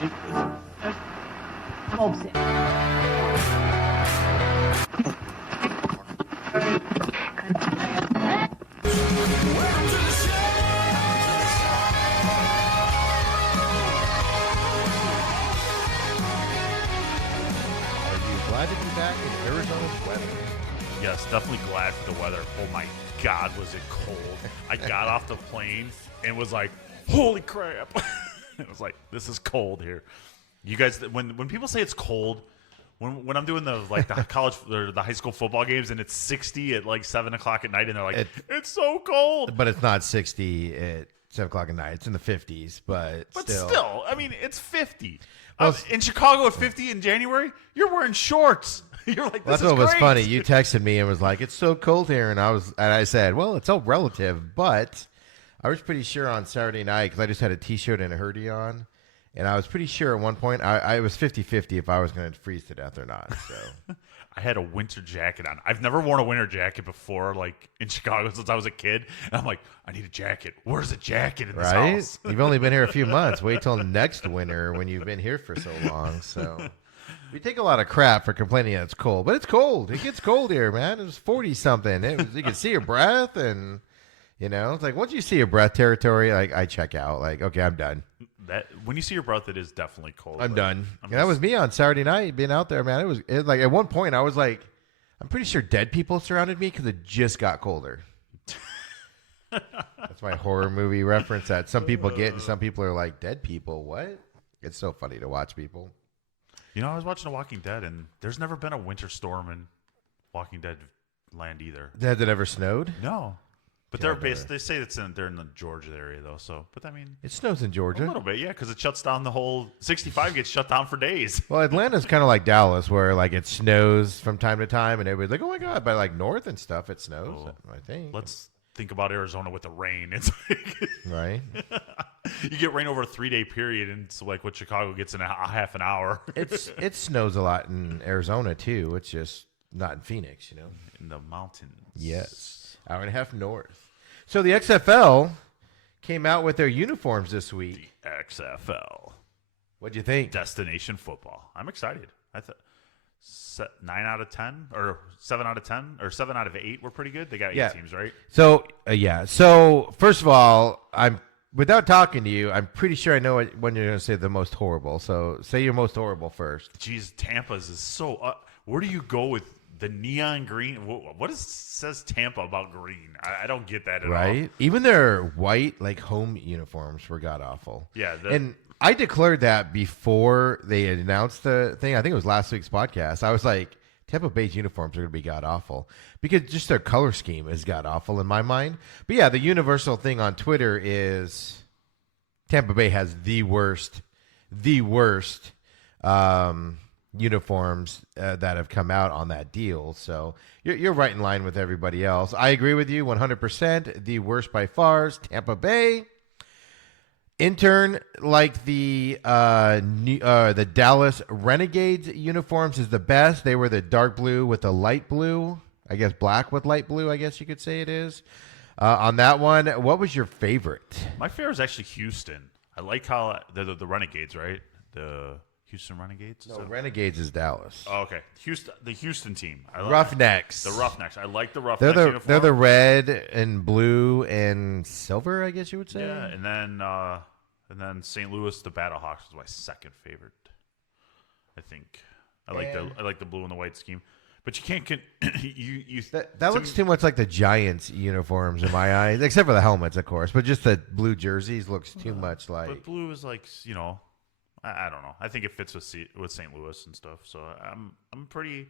Smokes it. Glad to be back in Arizona's weather. Yes, definitely glad for the weather. Oh my God, was it cold? I got off the plane and was like, holy crap. It was like, this is cold here. You guys, when people say it's cold, when I'm doing the college or the high school football games and it's 60 at like 7 o'clock at night and they're like, it's so cold. But it's not 60 at 7 o'clock at night. It's in the 50s, but still, I mean, it's 50. Well, in Chicago at 50 in January, you're wearing shorts. You're like, this that's what is was great. funny. You texted me and was like, it's so cold here. And I said, well, it's all relative, but I was pretty sure on Saturday night, because I just had a T-shirt and a hoodie on, and I was pretty sure at one point I was 50-50 if I was going to freeze to death or not. So I had a winter jacket on. I've never worn a winter jacket before, like in Chicago since I was a kid. And I'm like, I need a jacket. Where's a jacket in this house? You've only been here a few months. Wait till next winter when you've been here for so long. So we take a lot of crap for complaining that it's cold, but it's cold. It gets cold here, man. It was 40-something. You can see your breath, and it's like once you see your breath territory, like I check out. Like, okay, I'm done. That when you see your breath, it is definitely cold. I'm done. That was me on Saturday night being out there, man. It was like at one point I was like, I'm pretty sure dead people surrounded me because it just got colder. That's my horror movie reference that some people get, and some people are like, dead people, what? It's so funny to watch people. I was watching The Walking Dead, and there's never been a winter storm in Walking Dead land either. Has it ever snowed? No. But they say they're in the Georgia area, though. So, but I mean, it snows in Georgia a little bit, yeah, because it shuts down the whole 65 gets shut down for days. Well, Atlanta's kind of like Dallas, where like it snows from time to time, and everybody's like, "Oh my god!" But like north and stuff, it snows. I think. Let's think about Arizona with the rain. It's like right. You get rain over a 3-day period, and it's like what Chicago gets in a half an hour. It snows a lot in Arizona too. It's just not in Phoenix, in the mountains. Yes. Hour and a half north. So the XFL came out with their uniforms this week. The XFL. What'd you think? Destination football. I'm excited. I thought 9 out of 10 or 7 out of 10 or 7 out of 8 were pretty good. They got 8 teams, right? So, So, first of all, without talking to you, I'm pretty sure I know when you're going to say the most horrible. So, say your most horrible first. Jeez, Tampa's is so where do you go with the neon green? What says Tampa about green? I don't get that at all. Right? Even their white, like, home uniforms were god-awful. Yeah. And I declared that before they announced the thing. I think it was last week's podcast. I was like, Tampa Bay's uniforms are going to be god-awful because just their color scheme is god-awful in my mind. But, yeah, the universal thing on Twitter is Tampa Bay has the worst uniforms that have come out on that deal. So you're right in line with everybody else. I agree with you 100%. The worst by far is Tampa Bay. Intern, like the Dallas Renegades uniforms, is the best. They were the dark blue with the light blue. I guess black with light blue, I guess you could say it is. On that one, what was your favorite? My favorite is actually Houston. I like how the Renegades, right? The Houston Renegades? No, Renegades is Dallas. Oh, okay. The Houston team. Roughnecks. The Roughnecks. I like the Roughnecks uniform. They're the red and blue and silver, I guess you would say. Yeah, and then St. Louis, the Battlehawks was my second favorite. I think I like the blue and the white scheme, but you can't that looks too much like the Giants uniforms in my eyes, except for the helmets, of course. But just the blue jerseys looks too much like. But blue is like I don't know. I think it fits with St. Louis and stuff. So I'm pretty.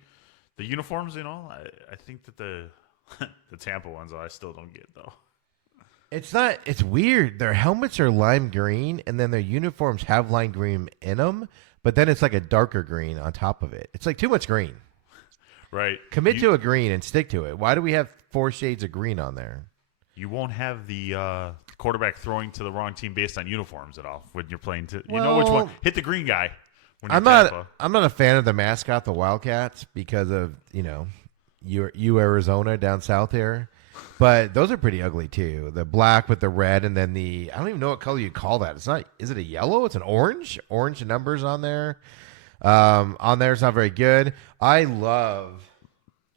The uniforms, I think that the Tampa ones I still don't get though. It's weird. Their helmets are lime green, and then their uniforms have lime green in them, but then it's like a darker green on top of it. It's like too much green. Right. Commit to a green and stick to it. Why do we have 4 shades of green on there? You won't have the quarterback throwing to the wrong team based on uniforms at all when you're playing. You know which one. Hit the green guy. I'm not a fan of the mascot, the Wildcats, because of you Arizona down south here. But those are pretty ugly too. The black with the red, and then I don't even know what color you call that. It's not. Is it a yellow? It's an orange. Orange numbers on there. On there, it's not very good. I love,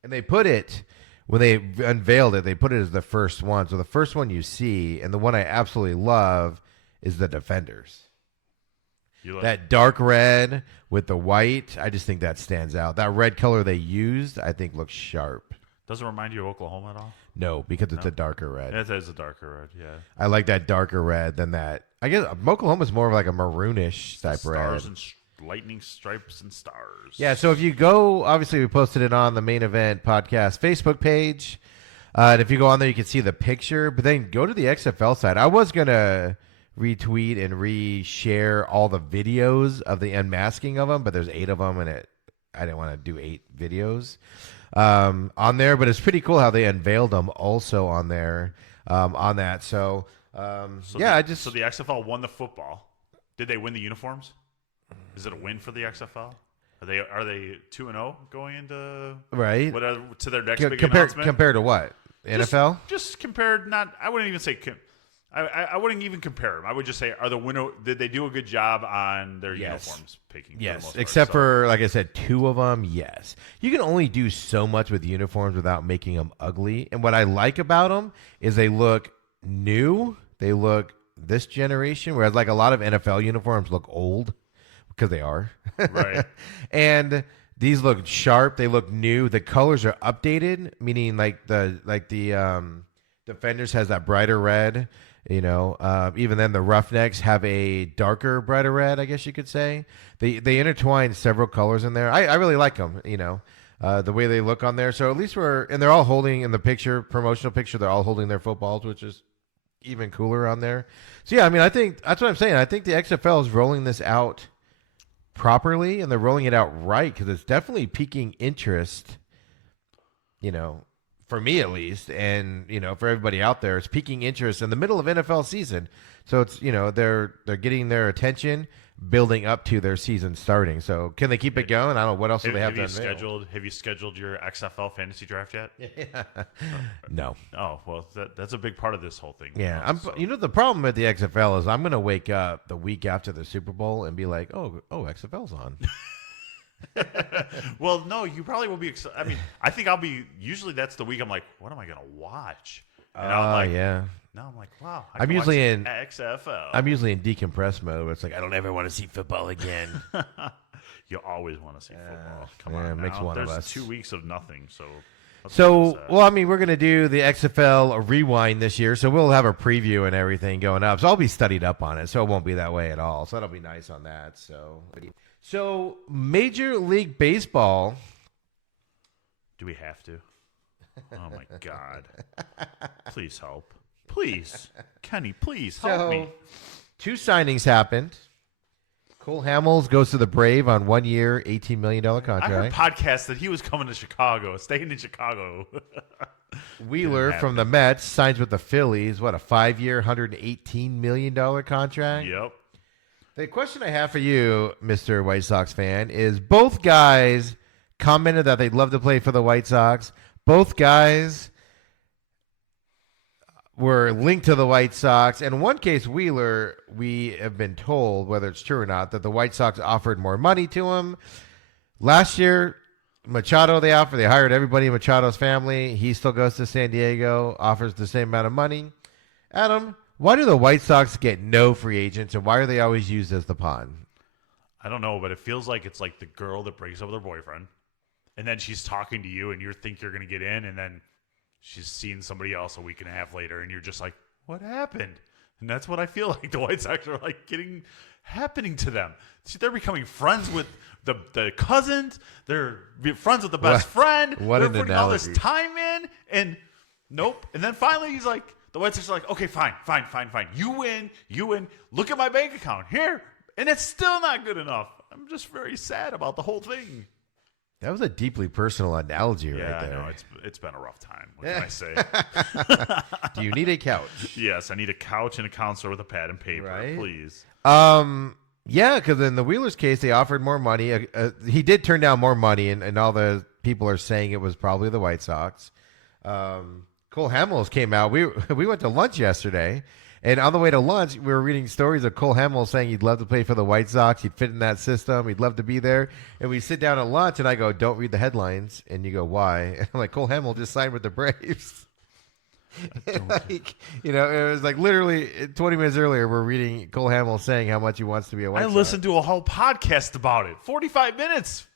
and they put it when they unveiled it. They put it as the first one. So the first one you see, and the one I absolutely love, is the Defenders. That dark red with the white, I just think that stands out. That red color they used, I think, looks sharp. Doesn't remind you of Oklahoma at all? No, because it's a darker red. It is a darker red, yeah. I like that darker red than that. I guess Oklahoma's more of like a maroonish type red. Stars and lightning stripes and stars. Yeah, so if you go, obviously we posted it on the Main Event Podcast Facebook page. And if you go on there, you can see the picture. But then go to the XFL side. I was going to retweet and reshare all the videos of the unmasking of them, but there's 8 of them, and I didn't want to do 8 videos on there. But it's pretty cool how they unveiled them also on there on that. So the XFL won the football. Did they win the uniforms? Is it a win for the XFL? Are they 2-0 going into to their next big announcement? Compared to what? NFL? Just compared. I wouldn't even say. I wouldn't even compare them. I would just say, did they do a good job on their uniforms picking? Yes, except for, like I said, 2 of them, yes. You can only do so much with uniforms without making them ugly. And what I like about them is they look new. They look this generation, whereas like a lot of NFL uniforms look old because they are. Right. And these look sharp. They look new. The colors are updated, meaning like the Defenders has that brighter red. Even then the Roughnecks have a darker, brighter red, I guess you could say. They intertwine several colors in there. I really like them, the way they look on there. So at least they're all holding in the promotional picture, they're all holding their footballs, which is even cooler on there. So yeah, I think that's what I'm saying. I think the XFL is rolling this out properly, and they're rolling it out right, because it's definitely piquing interest, for me at least, and for everybody out there. It's piquing interest in the middle of NFL season. So it's they're getting their attention building up to their season starting. So can they keep it going? I don't know. What else do they have to unveil? Have you scheduled your XFL fantasy draft yet? No. Oh, well, that's a big part of this whole thing. Yeah. The problem with the XFL is I'm going to wake up the week after the Super Bowl and be like, oh, XFL's on. Well, no, you probably will be excited. I think I'll be. Usually, that's the week I'm like, what am I going to watch? And yeah. Now I'm like, wow. I'm usually in XFL. I'm usually in decompress mode. Where it's like I don't ever want to see football again. You always want to see football. Come on, makes one of us. There's 2 weeks of nothing, so. We're going to do the XFL rewind this year, so we'll have a preview and everything going up. So I'll be studied up on it, so it won't be that way at all. So that'll be nice on that. So Major League Baseball. Do we have to? Oh, my God. Please help. Please. Kenny, please help me. 2 signings happened. Cole Hamels goes to the Brave on 1 year, $18 million contract. I heard podcasts that he was coming to Chicago, staying in Chicago. Wheeler from the Mets signs with the Phillies. What, a 5-year, $118 million contract? Yep. The question I have for you, Mr. White Sox fan, is both guys commented that they'd love to play for the White Sox. Both guys were linked to the White Sox. In one case, Wheeler, we have been told, whether it's true or not, that the White Sox offered more money to him. Last year, Machado they hired everybody in Machado's family. He still goes to San Diego, offers the same amount of money. Adam, why do the White Sox get no free agents, and why are they always used as the pawn? I don't know, but it feels like it's like the girl that breaks up with her boyfriend, and then she's talking to you, and you think you're going to get in, and then she's seeing somebody else a week and a half later, and you're just like, what happened? And that's what I feel like the White Sox are like happening to them. See, they're becoming friends with the cousins. They're friends with the best friend. What they're an putting analogy. all this time in, and nope. And then finally he's like, the White Sox are like, okay, fine. You win. Look at my bank account here. And it's still not good enough. I'm just very sad about the whole thing. That was a deeply personal analogy right there. Yeah, I know. It's been a rough time. What can I say? Do you need a couch? Yes, I need a couch and a counselor with a pad and paper, right? Please. Yeah, because in the Wheelers case, they offered more money. He did turn down more money, and all the people are saying it was probably the White Sox. Cole Hamels came out. We went to lunch yesterday, and on the way to lunch, we were reading stories of Cole Hamels saying he'd love to play for the White Sox. He'd fit in that system. He'd love to be there. And we sit down at lunch, and I go, "Don't read the headlines." And you go, "Why?" And I'm like, "Cole Hamels just signed with the Braves." Like, it was like literally 20 minutes earlier, we're reading Cole Hamels saying how much he wants to be a White Sox. I listened to a whole podcast about it. 45 minutes.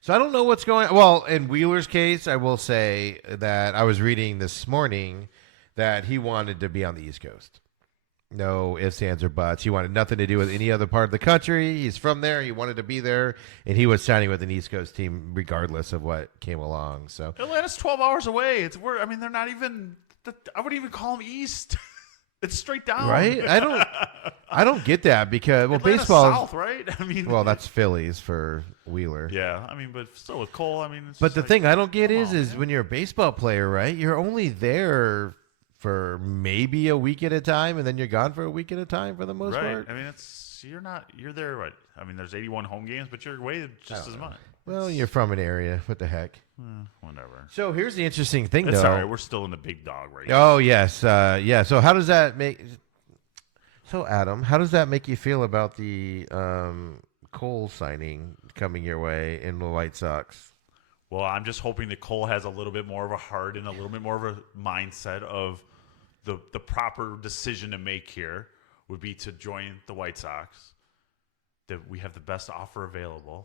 So I don't know what's going on. Well, in Wheeler's case, I will say that I was reading this morning that he wanted to be on the East Coast. No ifs, ands, or buts. He wanted nothing to do with any other part of the country. He's from there. He wanted to be there, and he was signing with an East Coast team regardless of what came along. So Atlanta's 12 hours away. They're not even. I wouldn't even call them East. It's straight down, right? I don't get that because Atlanta's baseball South, right? That's Phillies for Wheeler. Yeah, but still with Cole, But the thing I don't get is when you're a baseball player, right? You're only there for maybe a week at a time, and then you're gone for a week at a time for the most part. You're there. What? There's 81 home games, but you're away just as much. Well, you're from an area. What the heck? Whatever. So here's the interesting thing, It's though. all right. We're still in the big dog right now. Oh, yes. Yeah. So how does that make... So, Adam, how does that make you feel about the Cole signing coming your way in the White Sox? Well, I'm just hoping that Cole has a little bit more of a heart and a little bit more of a mindset of the proper decision to make here would be to join the White Sox, that we have the best offer available.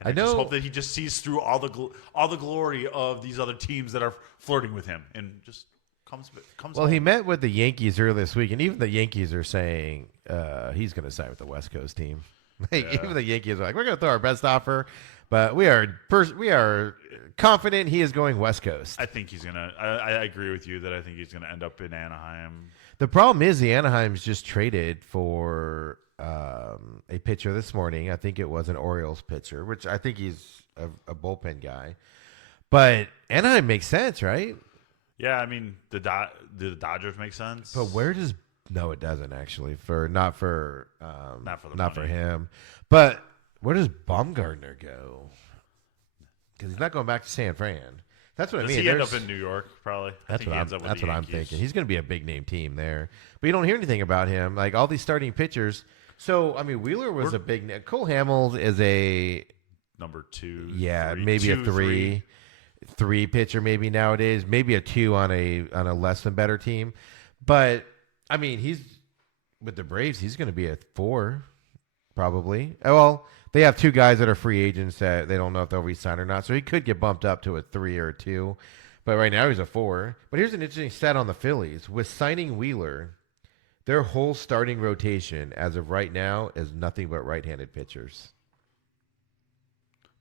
And I just hope that he just sees through all the glory of these other teams that are flirting with him and just comes. Well, home. he met with the Yankees earlier this week, and even the Yankees are saying he's going to sign with the West Coast team. Even the Yankees are like, we're going to throw our best offer, but we are confident he is going West Coast. I think he's gonna. I agree with you that I think he's gonna end up in Anaheim. The problem is the Anaheim's just traded for a pitcher this morning. I think it was an Orioles pitcher, which I think he's a bullpen guy. But Anaheim makes sense, right? Yeah, the Dodgers make sense. But where does no, it doesn't actually. Not for him. But where does Baumgartner go? Because he's not going back to San Fran. That's what I mean. Does he end up in New York? Probably. That's what I'm thinking. He's going to be a big name team there, but you don't hear anything about him. Like all these starting pitchers. So Wheeler was a big name. Cole Hamels is a number 2. Yeah, three, maybe two, a three pitcher. Maybe nowadays, maybe a 2 on a less than better team. But he's with the Braves. He's going to be a 4, probably. Well, they have 2 guys that are free agents that they don't know if they'll re-sign or not. So he could get bumped up to a 3 or a 2. But right now he's a 4. But here's an interesting stat on the Phillies. With signing Wheeler, their whole starting rotation as of right now is nothing but right-handed pitchers.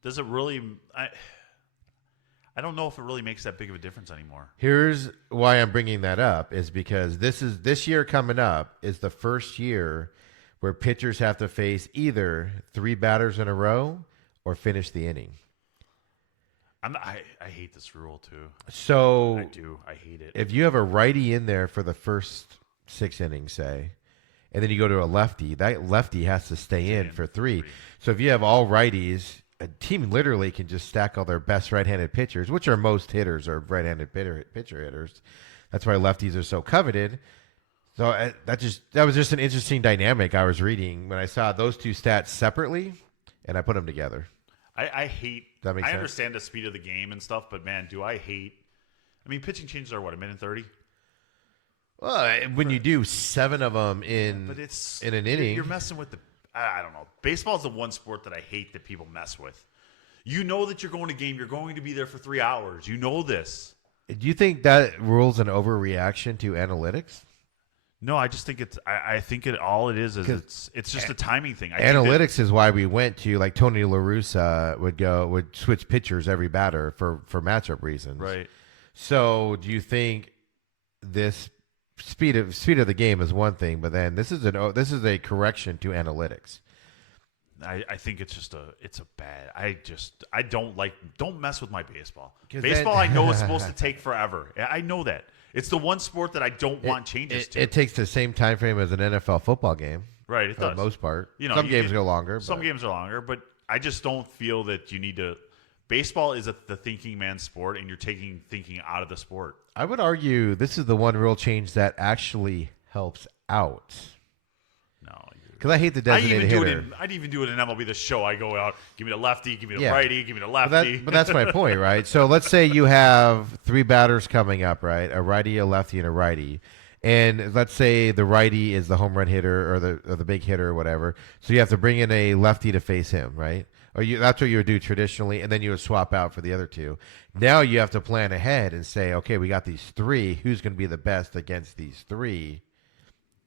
Does it really? I don't know if it really makes that big of a difference anymore. Here's why I'm bringing that up is because this year coming up is the first year where pitchers have to face either 3 batters in a row or finish the inning. I hate this rule too. So I do. I hate it. If you have a righty in there for the first 6 innings, say, and then you go to a lefty, that lefty has to stay in for 3. So if you have all righties, a team literally can just stack all their best right-handed pitchers, which are most hitters are right-handed pitcher hitters. That's why lefties are so coveted. So that was just an interesting dynamic I was reading when I saw those 2 stats separately, and I put them together. I hate. That makes sense. I understand the speed of the game and stuff, but man, do I hate. Pitching changes are what, a minute and 30? Well, when you do 7 of them in an inning, you're messing with I don't know. Baseball is the one sport that I hate that people mess with. You know that you're going to game. You're going to be there for 3 hours. You know this. Do you think that rule's an overreaction to analytics? No, I just think I think all it is it's just a timing thing. Analytics is why we went to, like, Tony La Russa would switch pitchers every batter for matchup reasons. Right. So do you think this speed of the game is one thing, but then this is a correction to analytics? I think it's a bad. I don't mess with my baseball. Baseball I know is supposed to take forever. I know that. It's the one sport that I don't want changes to. It takes the same time frame as an NFL football game. Right, it does. For the most part. Some games go longer. Some games are longer, but I just don't feel that you need to Baseball is the thinking man's sport, and you're taking thinking out of the sport. I would argue this is the one rule change that actually helps out. No, because I hate the designated hitter. I'd even do it in MLB The Show. I go out, give me the lefty, give me the righty, give me the lefty. But that's my point, right? So let's say you have 3 batters coming up, right? A righty, a lefty, and a righty. And let's say the righty is the home run hitter or the big hitter or whatever. So you have to bring in a lefty to face him, right? That's what you would do traditionally, and then you would swap out for the other 2. Now you have to plan ahead and say, okay, we got these 3. Who's going to be the best against these 3?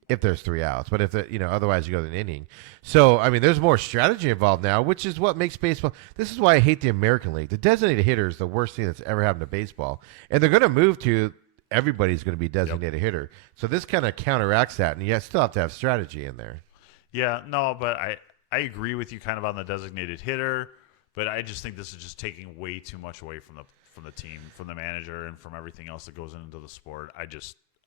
If there's 3 outs, but if otherwise you go to an inning. So I mean, there's more strategy involved now, which is what makes baseball. This is why I hate the American League. The designated hitter is the worst thing that's ever happened to baseball, and they're going to move to everybody's going to be designated hitter. So this kind of counteracts that, and you still have to have strategy in there. Yeah, no, but I agree with you kind of on the designated hitter, but I just think this is just taking way too much away from the team, from the manager, and from everything else that goes into the sport.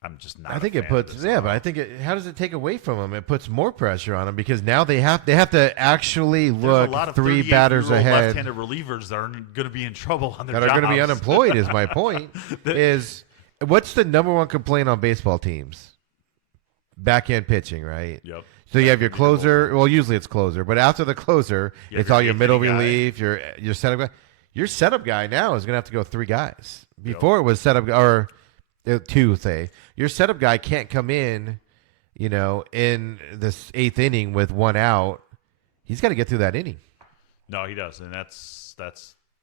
I'm just not. I think it puts but I think how does it take away from them? It puts more pressure on them because now they have to actually look a lot of 3 batters ahead. Left-handed relievers that are going to be in trouble on their that jobs. are going to be unemployed. Is my point. Is what's the number one complaint on baseball teams? Backhand pitching, right? Yep. So you have your closer. Well, usually it's closer, but after the closer, it's all your middle relief, your setup guy. Your setup guy now is going to have to go 3 guys. Before it was setup or 2, say. Your setup guy can't come in, in this 8th inning with 1 out. He's got to get through that inning. No, he does, and that's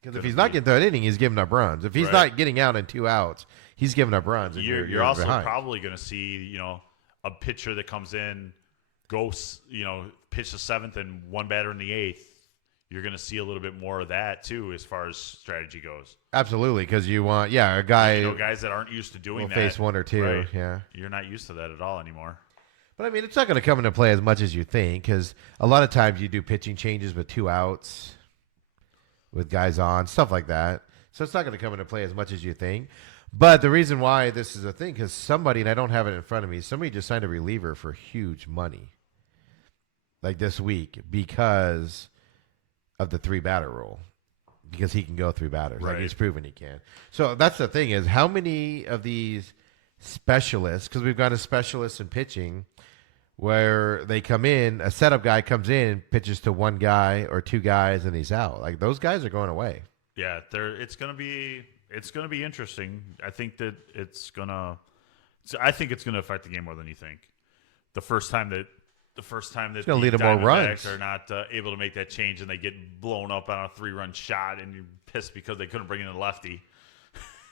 because if he's not getting through that inning, he's giving up runs. If he's not getting out in 2 outs, he's giving up runs. And you're also behind. probably going to see, a pitcher that comes in, goes, pitch the 7th and 1 batter in the 8th. You're going to see a little bit more of that too, as far as strategy goes. Absolutely, because you want, a guy. Guys that aren't used to doing that. Face 1 or 2, right. yeah. You're not used to that at all anymore. But I mean, it's not going to come into play as much as you think, because a lot of times you do pitching changes with 2 outs, with guys on, stuff like that. So it's not going to come into play as much as you think. But the reason why this is a thing, because somebody, and I don't have it in front of me, somebody just signed a reliever for huge money, like this week, because of the 3 batter rule, because he can go 3 batters. Right. Like he's proven he can. So that's the thing is, how many of these specialists, because we've got a specialist in pitching, where they come in, a setup guy comes in, pitches to 1 guy or 2 guys, and he's out. Like those guys are going away. Yeah, it's going to be interesting. I think that it's going to affect the game more than you think. The first time that it's going to lead to more runs. Are not able to make that change, and they get blown up on a 3-run shot, and you're pissed because they couldn't bring in a lefty.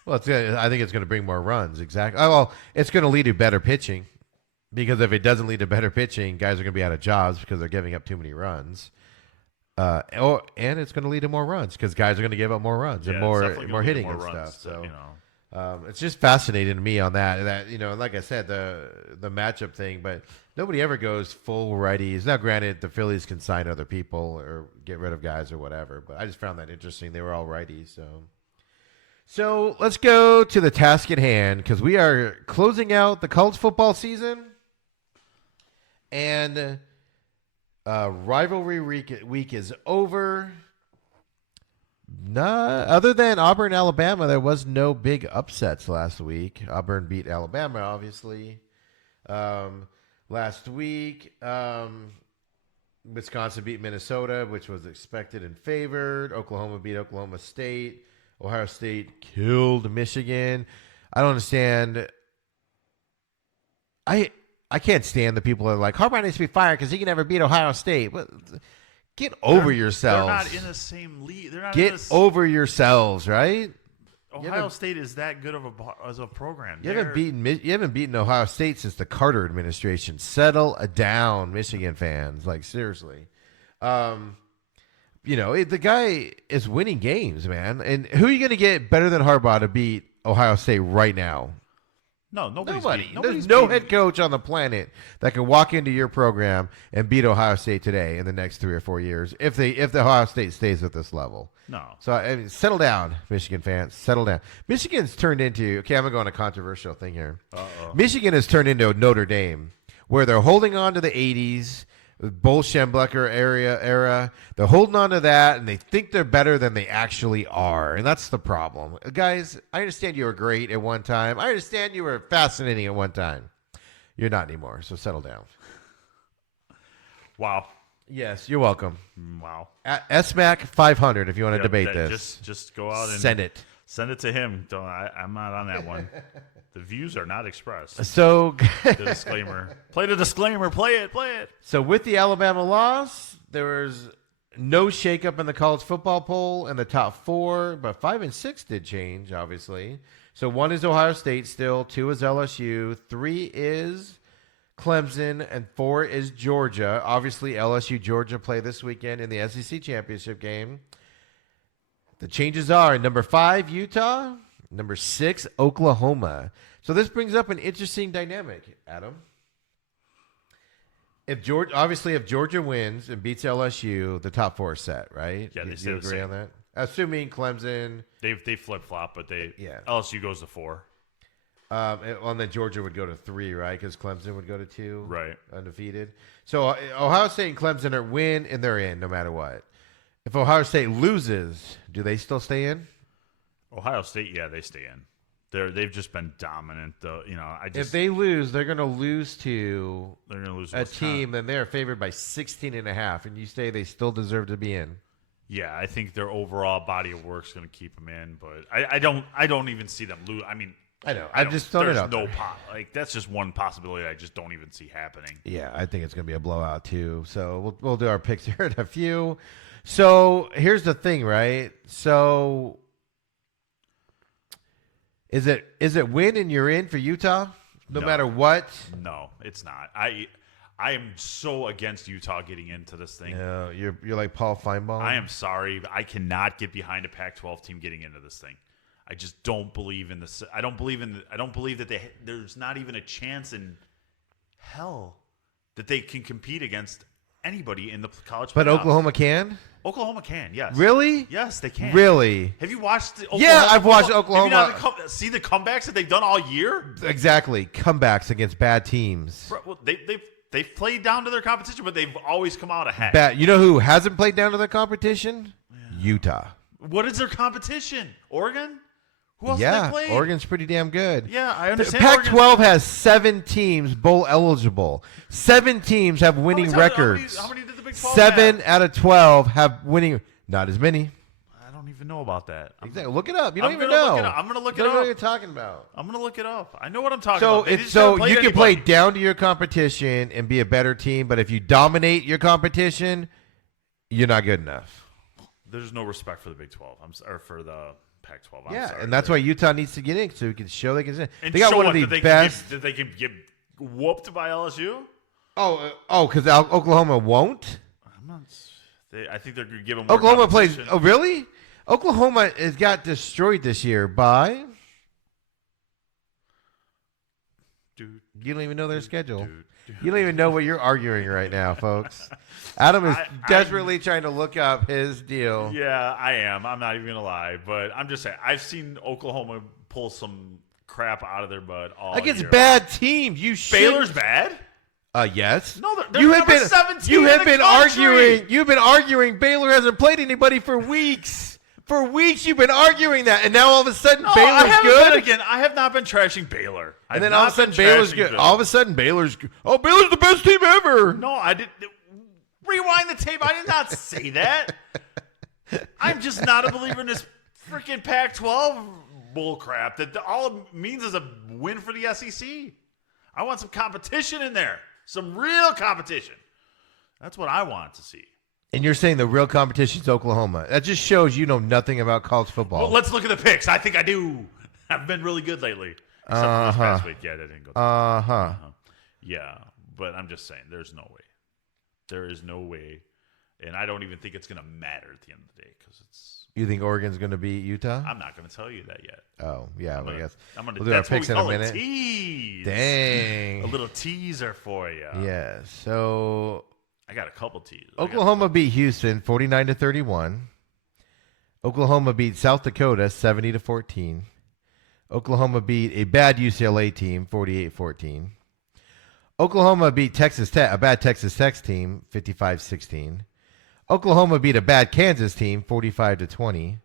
Well, I think it's going to bring more runs. Exactly. Oh, well, it's going to lead to better pitching, because if it doesn't lead to better pitching, guys are going to be out of jobs because they're giving up too many runs. And it's going to lead to more runs because guys are going to give up more runs and more hitting and stuff. So it's just fascinating to me on that. That like I said, the matchup thing, but nobody ever goes full righties. Now, granted, the Phillies can sign other people or get rid of guys or whatever, but I just found that interesting. They were all righties, so let's go to the task at hand, because we are closing out the college football season, and rivalry week is over. Other than Auburn, Alabama, there was no big upsets last week. Auburn beat Alabama, obviously. Last week, Wisconsin beat Minnesota, which was expected and favored. Oklahoma beat Oklahoma State. Ohio State killed Michigan. I don't understand. I can't stand the people that are like, Harbaugh needs to be fired because he can never beat Ohio State. Get over yourselves. They're not in the same league. Get over yourselves, right? Ohio State is that good as a program. You haven't beaten Ohio State since the Carter administration. Settle down, Michigan fans. Like, seriously. The guy is winning games, man. And who are you going to get better than Harbaugh to beat Ohio State right now? No, nobody. There's no head coach on the planet that can walk into your program and beat Ohio State today in the next 3 or 4 years if the Ohio State stays at this level. No. So settle down, Michigan fans. Settle down. Michigan's turned into, I'm going to go on a controversial thing here. Uh-oh. Michigan has turned into Notre Dame, where they're holding on to the 80s, Bull Schembechler era. They're holding on to that, and they think they're better than they actually are, and that's the problem. Guys, I understand you were great at one time. I understand you were fascinating at one time. You're not anymore, so settle down. Wow. Yes, you're welcome. Wow. SMAC 500 if you want to debate this. Just go out and send it. Send it to him. I'm not on that one. The views are not expressed. So the disclaimer. Play the disclaimer. Play it. So with the Alabama loss, there was no shakeup in the college football poll in the top 4, but 5 and 6 did change, obviously. So 1 is Ohio State still, 2 is LSU, 3 is Clemson, and 4 is Georgia. Obviously, LSU Georgia play this weekend in the SEC championship game. The changes are number 5, Utah, number 6, Oklahoma. So this brings up an interesting dynamic, Adam. If Georgia wins and beats LSU, the top 4 is set, right? Yeah, Do you agree on that? Assuming Clemson, they flip flop, but LSU goes to 4. and then Georgia would go to 3, right? Because Clemson would go to 2, right? Undefeated. So Ohio State and Clemson are win, and they're in no matter what. If Ohio State loses, do they still stay in? Ohio State, yeah, they stay in. They've just been dominant, though. If they lose, they're going to lose to a team, then they're favored by 16.5, and you say they still deserve to be in. Yeah, I think their overall body of work is going to keep them in, but I don't even see them lose. I mean, I know. I'm just throwing it out there. That's just one possibility I just don't even see happening. Yeah, I think it's going to be a blowout too. So we'll do our picks here in a few. So here's the thing, right? So is it win and you're in for Utah no matter what? No, it's not. I am so against Utah getting into this thing. No, you're like Paul Feinbaum. I am sorry, but I cannot get behind a Pac-12 team getting into this thing. I just don't believe in this. I don't believe that there's not even a chance in hell that they can compete against anybody in the college playoffs. But Oklahoma can? Oklahoma can, yes. Really? Yes, they can. Really? Have you watched Oklahoma? Yeah, I've watched Oklahoma. Have you not see the comebacks that they've done all year? Exactly. Comebacks against bad teams. Bro, well, they've played down to their competition, but they've always come out ahead. Bad. You know who hasn't played down to their competition? Yeah. Utah. What is their competition? Oregon? Who else have they played? Oregon's pretty damn good. Yeah, I understand. Pac-12 has 7 teams bowl eligible. 7 teams have winning records. How many did the Big 12 7 have? out of 12 have winning. Not as many. I don't even know about that. Exactly. Look it up. You don't even know. know. I'm going to look it up. up. What are you talking about? I'm going to look it up. I know what I'm talking about. So you can play down to your competition and be a better team, but if you dominate your competition, you're not good enough. There's no respect for the Big 12. Or for the Pac-12. I'm sorry, and that's why Utah needs to get in so we can show they can. And they got one of the best. That they can get whooped by LSU. Because Oklahoma won't. I'm not. I think they're going to give them. Oklahoma plays. Oh, really? Oklahoma has got destroyed this year by. You don't even know their schedule. You don't even know what you're arguing right now, folks. Adam is desperately trying to look up his deal. Yeah, I am. I'm not even going to lie. But I'm just saying, I've seen Oklahoma pull some crap out of their butt all against year. Bad teams. Baylor's bad? Yes. No, they're number 17 You have in been the country. You've been arguing Baylor hasn't played anybody for weeks. For weeks you've been arguing that, and now all of a sudden Baylor's good. I have not been trashing Baylor. And then all of a sudden Baylor's good. All of a sudden Baylor's good. Oh, Baylor's the best team ever. No, I didn't. Rewind the tape. I did not say that. I'm just not a believer in this freaking Pac-12 bullcrap. That all it means is a win for the SEC. I want some competition in there. Some real competition. That's what I want to see. And you're saying the real competition is Oklahoma. That just shows you know nothing about college football. Well, let's look at the picks. I think I do. I've been really good lately. Except for this past week. Yeah, that didn't go. Yeah, but I'm just saying there's no way. There is no way. And I don't even think it's going to matter at the end of the day because it's. You think Oregon's going to beat Utah? I'm not going to tell you that yet. Oh, yeah. I guess. We'll do our picks in a minute. Tease. Dang. A little teaser for you. Yeah. So. I got a couple teasers. Oklahoma beat Houston 49-31. Oklahoma beat South Dakota 70-14. Oklahoma beat a bad UCLA team 48-14. Oklahoma beat Texas Tech, a bad Texas Tech team, 55-16. Oklahoma beat a bad Kansas team, 45-20.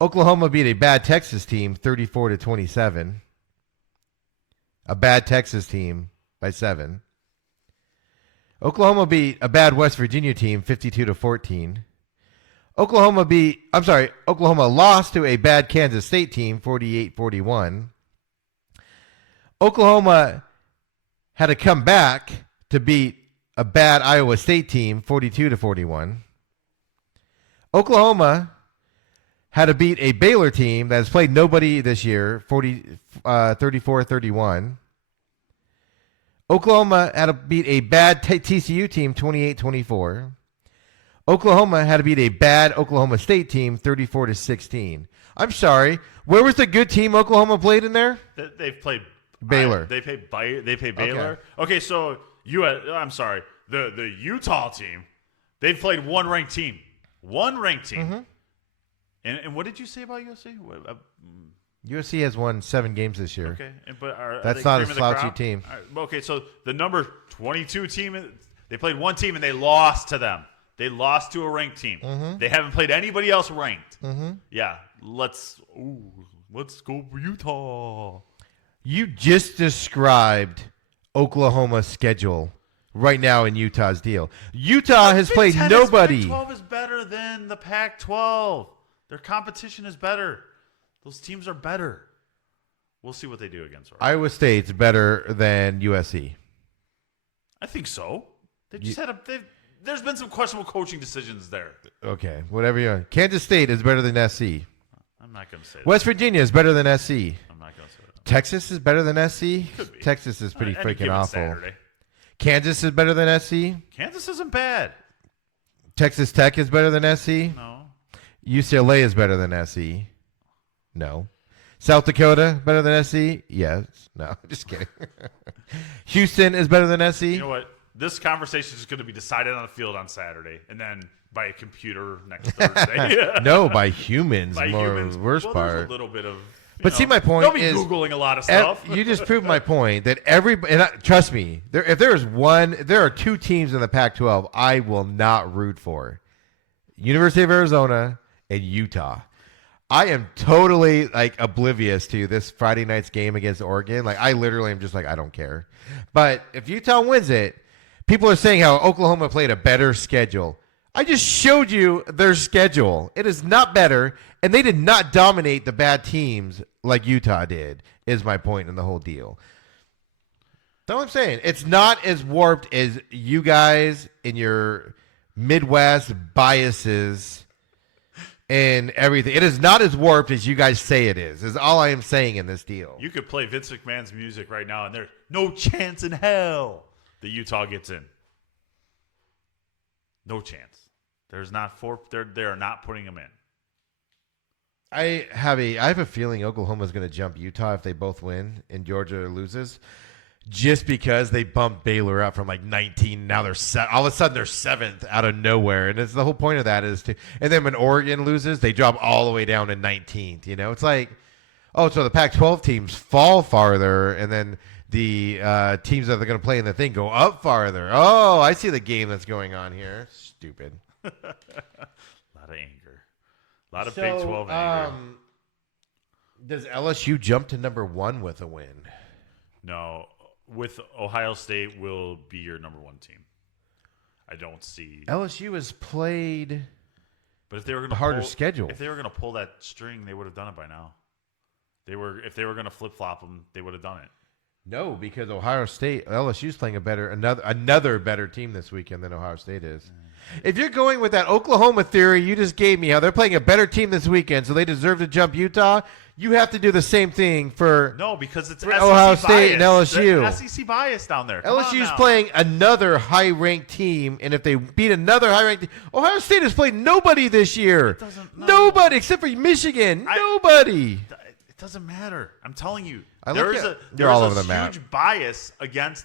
Oklahoma beat a bad Texas team, 34-27. A bad Texas team by 7. Oklahoma beat a bad West Virginia team, 52-14. Oklahoma lost to a bad Kansas State team, 48-41. Oklahoma had to come back to beat a bad Iowa State team, 42-41. Oklahoma had to beat a Baylor team that has played nobody this year, 34-31. Oklahoma had to beat a bad TCU team, 28-24. Oklahoma had to beat a bad Oklahoma State team, 34-16. I'm sorry. Where was the good team Oklahoma played in there? They've played Baylor. They played Baylor. Okay, so I'm sorry. The Utah team, they've played one ranked team. Mm-hmm. And what did you say about USC? USC has won 7 games this year. Okay, but that's not a slouchy team. Right, okay, so the number 22 team, they played one team and they lost to them. They lost to a ranked team. Mm-hmm. They haven't played anybody else ranked. Mm-hmm. Yeah, let's go for Utah. You just described Oklahoma's schedule right now in Utah's deal. Utah has played nobody. Pac-12 is better than the Pac-12. Their competition is better. Those teams are better. We'll see what they do against Oregon. Iowa State's better than USC. I think so. They just there's been some questionable coaching decisions there. Okay, whatever you want. Kansas State is better than SC. I'm not going to say that. West Virginia is better than SC. I'm not going to say that. Texas is better than SC. Could be. Texas is pretty freaking awful. Saturday. Kansas is better than SC. Kansas isn't bad. Texas Tech is better than SC. No. UCLA is better than SC. No. South Dakota better than SC? Yes. No, just kidding. Houston is better than SC. You know what? This conversation is going to be decided on the field on Saturday, and then by a computer next Thursday. No, by humans. By humans. Worst There's part. a little bit of. See, my point don't be is Googling a lot of stuff. You just proved my point that trust me, if there are 2 teams in the Pac-12 I will not root for: University of Arizona and Utah. I am totally oblivious to this Friday night's game against Oregon. I literally am just I don't care. But if Utah wins it, people are saying how Oklahoma played a better schedule. I just showed you their schedule. It is not better, and they did not dominate the bad teams like Utah did, is my point in the whole deal. That's what I'm saying. It's not as warped as you guys in your Midwest biases and everything. It is not as warped as you guys say it is all I am saying in this deal. You could play Vince McMahon's music right now, and there's no chance in hell that Utah gets in. No chance. There's not they are not putting them in. I have a feeling Oklahoma's going to jump Utah if they both win and Georgia loses, just because they bumped Baylor up from 19. Now they're all of a sudden they're 7th out of nowhere, and it's the whole point of that is to. And then when Oregon loses, they drop all the way down to 19th. You know, it's so the Pac-12 teams fall farther, and then the teams that they're going to play in the thing go up farther. Oh, I see the game that's going on here. Stupid. A lot of anger. A lot of Big 12 anger. Does LSU jump to number 1 with a win? No. With Ohio State will be your number 1 team. I don't see. LSU has played but if they were going to harder schedule. If they were going to pull that string, they would have done it by now. If they were going to flip-flop them, they would have done it. No, because LSU's playing another better team this weekend than Ohio State is. If you're going with that Oklahoma theory you just gave me, how they're playing a better team this weekend, so they deserve to jump Utah, you have to do the same thing for because it's Ohio State bias. and LSU. There's SEC bias down there. LSU's playing another high-ranked team, and if they beat another high-ranked team, Ohio State has played nobody this year. Nobody except for Michigan. Nobody. It doesn't matter. I'm telling you. You're There's all a over the map. huge bias against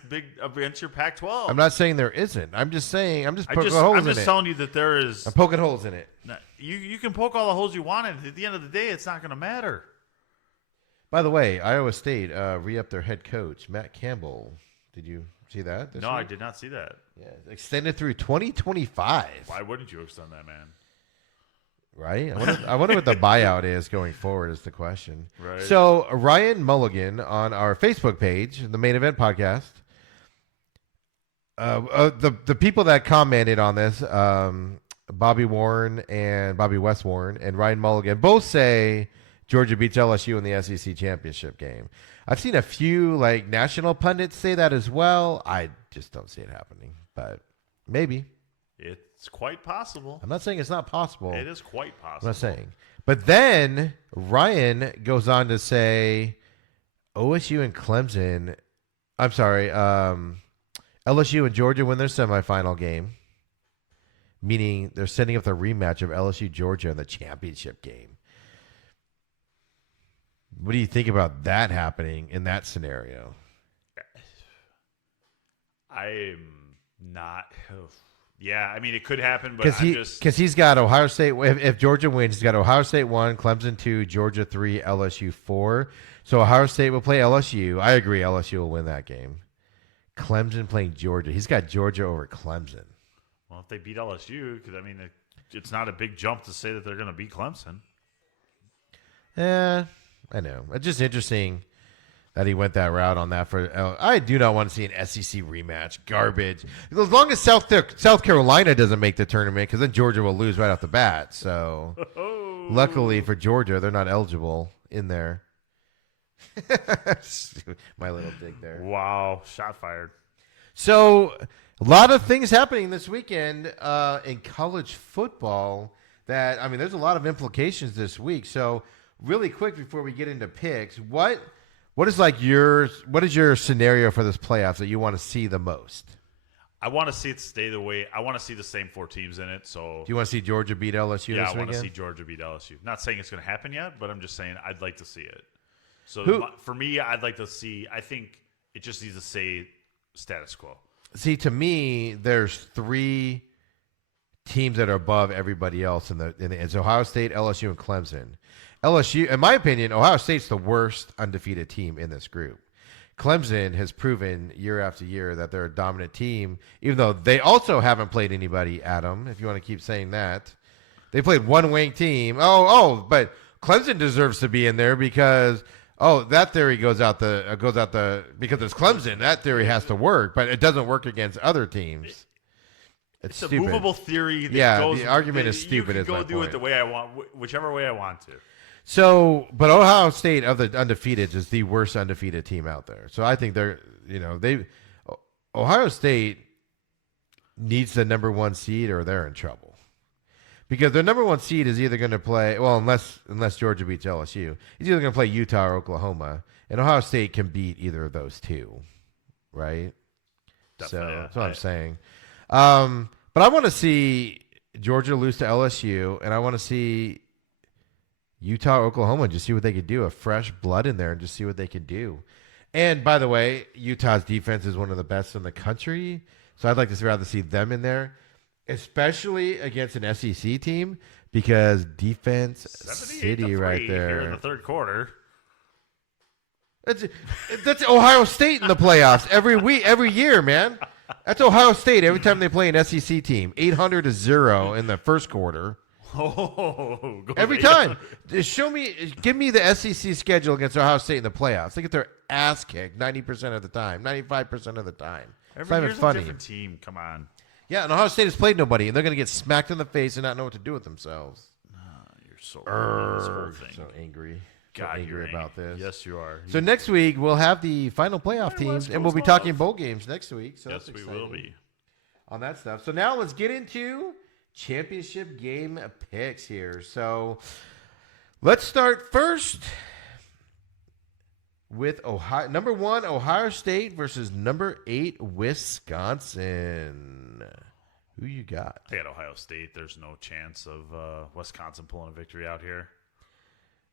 your Pac-12. I'm not saying there isn't. I'm just saying I'm just poking holes in it. I'm just telling you that there is. I'm poking holes in it. You can poke all the holes you want, and at the end of the day, it's not going to matter. By the way, Iowa State re-upped their head coach, Matt Campbell. Did you See that? No, I did not see that. Yeah, extended through 2025. Why wouldn't you extend that, man? Right? I wonder what the buyout is going forward is the question. Right. So Ryan Mulligan on our Facebook page, the Main Event Podcast, the people that commented on this, Bobby West Warren and Ryan Mulligan both say Georgia beats LSU in the SEC championship game. I've seen a few national pundits say that as well. I just don't see it happening, but maybe. It's quite possible. I'm not saying it's not possible. It is quite possible. I'm not saying. But then Ryan goes on to say OSU and Clemson. I'm sorry. LSU and Georgia win their semifinal game, meaning they're setting up the rematch of LSU Georgia in the championship game. What do you think about that happening in that scenario? I'm not. Yeah, I mean, it could happen, but because he's got Ohio State. If Georgia wins, he's got Ohio State 1, Clemson 2, Georgia 3, LSU 4. So Ohio State will play LSU. I agree, LSU will win that game. Clemson playing Georgia. He's got Georgia over Clemson. Well, if they beat LSU, because I mean, it's not a big jump to say that they're going to beat Clemson. Yeah, I know. It's just interesting that he went that route on that. I do not want to see an SEC rematch. Garbage. As long as South Carolina doesn't make the tournament, because then Georgia will lose right off the bat. So, luckily for Georgia, they're not eligible in there. My little dig there. Wow, shot fired. So, a lot of things happening this weekend in college football. There's a lot of implications this week. So, really quick before we get into picks, what is your scenario for this playoffs that you want to see the most? I want to see it stay the way. I want to see the same 4 teams in it. So, do you want to see Georgia beat LSU this weekend? Yeah, I want to see Georgia beat LSU. Not saying it's going to happen yet, but I'm just saying I'd like to see it. So for me, I'd like to see. I think it just needs to say status quo. See, to me, there's 3 teams that are above everybody else it's Ohio State, LSU, and Clemson. LSU, in my opinion, Ohio State's the worst undefeated team in this group. Clemson has proven year after year that they're a dominant team, even though they also haven't played anybody, Adam, if you want to keep saying that. They played one ranked team. But Clemson deserves to be in there because that theory goes out because it's Clemson. That theory has to work, but it doesn't work against other teams. It's a movable theory. The argument is stupid. You can go do it the way I want, whichever way I want to. So, but Ohio State of the undefeated is the worst undefeated team out there. So I think Ohio State needs the number 1 seed or they're in trouble. Because their number 1 seed is either going to play, unless Georgia beats LSU, he's either going to play Utah or Oklahoma. And Ohio State can beat either of those 2, right? Definitely, that's what I'm saying. But I want to see Georgia lose to LSU, and I want to see Utah, Oklahoma, just see what they could do. A fresh blood in there and just see what they can do. And by the way, Utah's defense is one of the best in the country. So I'd like to rather see them in there, especially against an SEC team, because defense city right there. Here in the third quarter. That's Ohio State in the playoffs every year, man. That's Ohio State every time they play an SEC team. 800-0 in the first quarter. Every time. Just give me the SEC schedule against Ohio State in the playoffs. They get their ass kicked 90% of the time, 95% of the time. Every year's a different team. Come on. Yeah, and Ohio State has played nobody, and they're going to get smacked in the face and not know what to do with themselves. You're so this whole thing. So angry. God, so angry about this. Yes, you are. So next week we'll have the final playoff teams, and we'll be talking bowl games next week. So yes, we will be on that stuff. So now let's get into championship game picks here. So let's start first with number 1 Ohio State versus number 8 Wisconsin. Who you got? I got Ohio State. There's no chance of Wisconsin pulling a victory out here.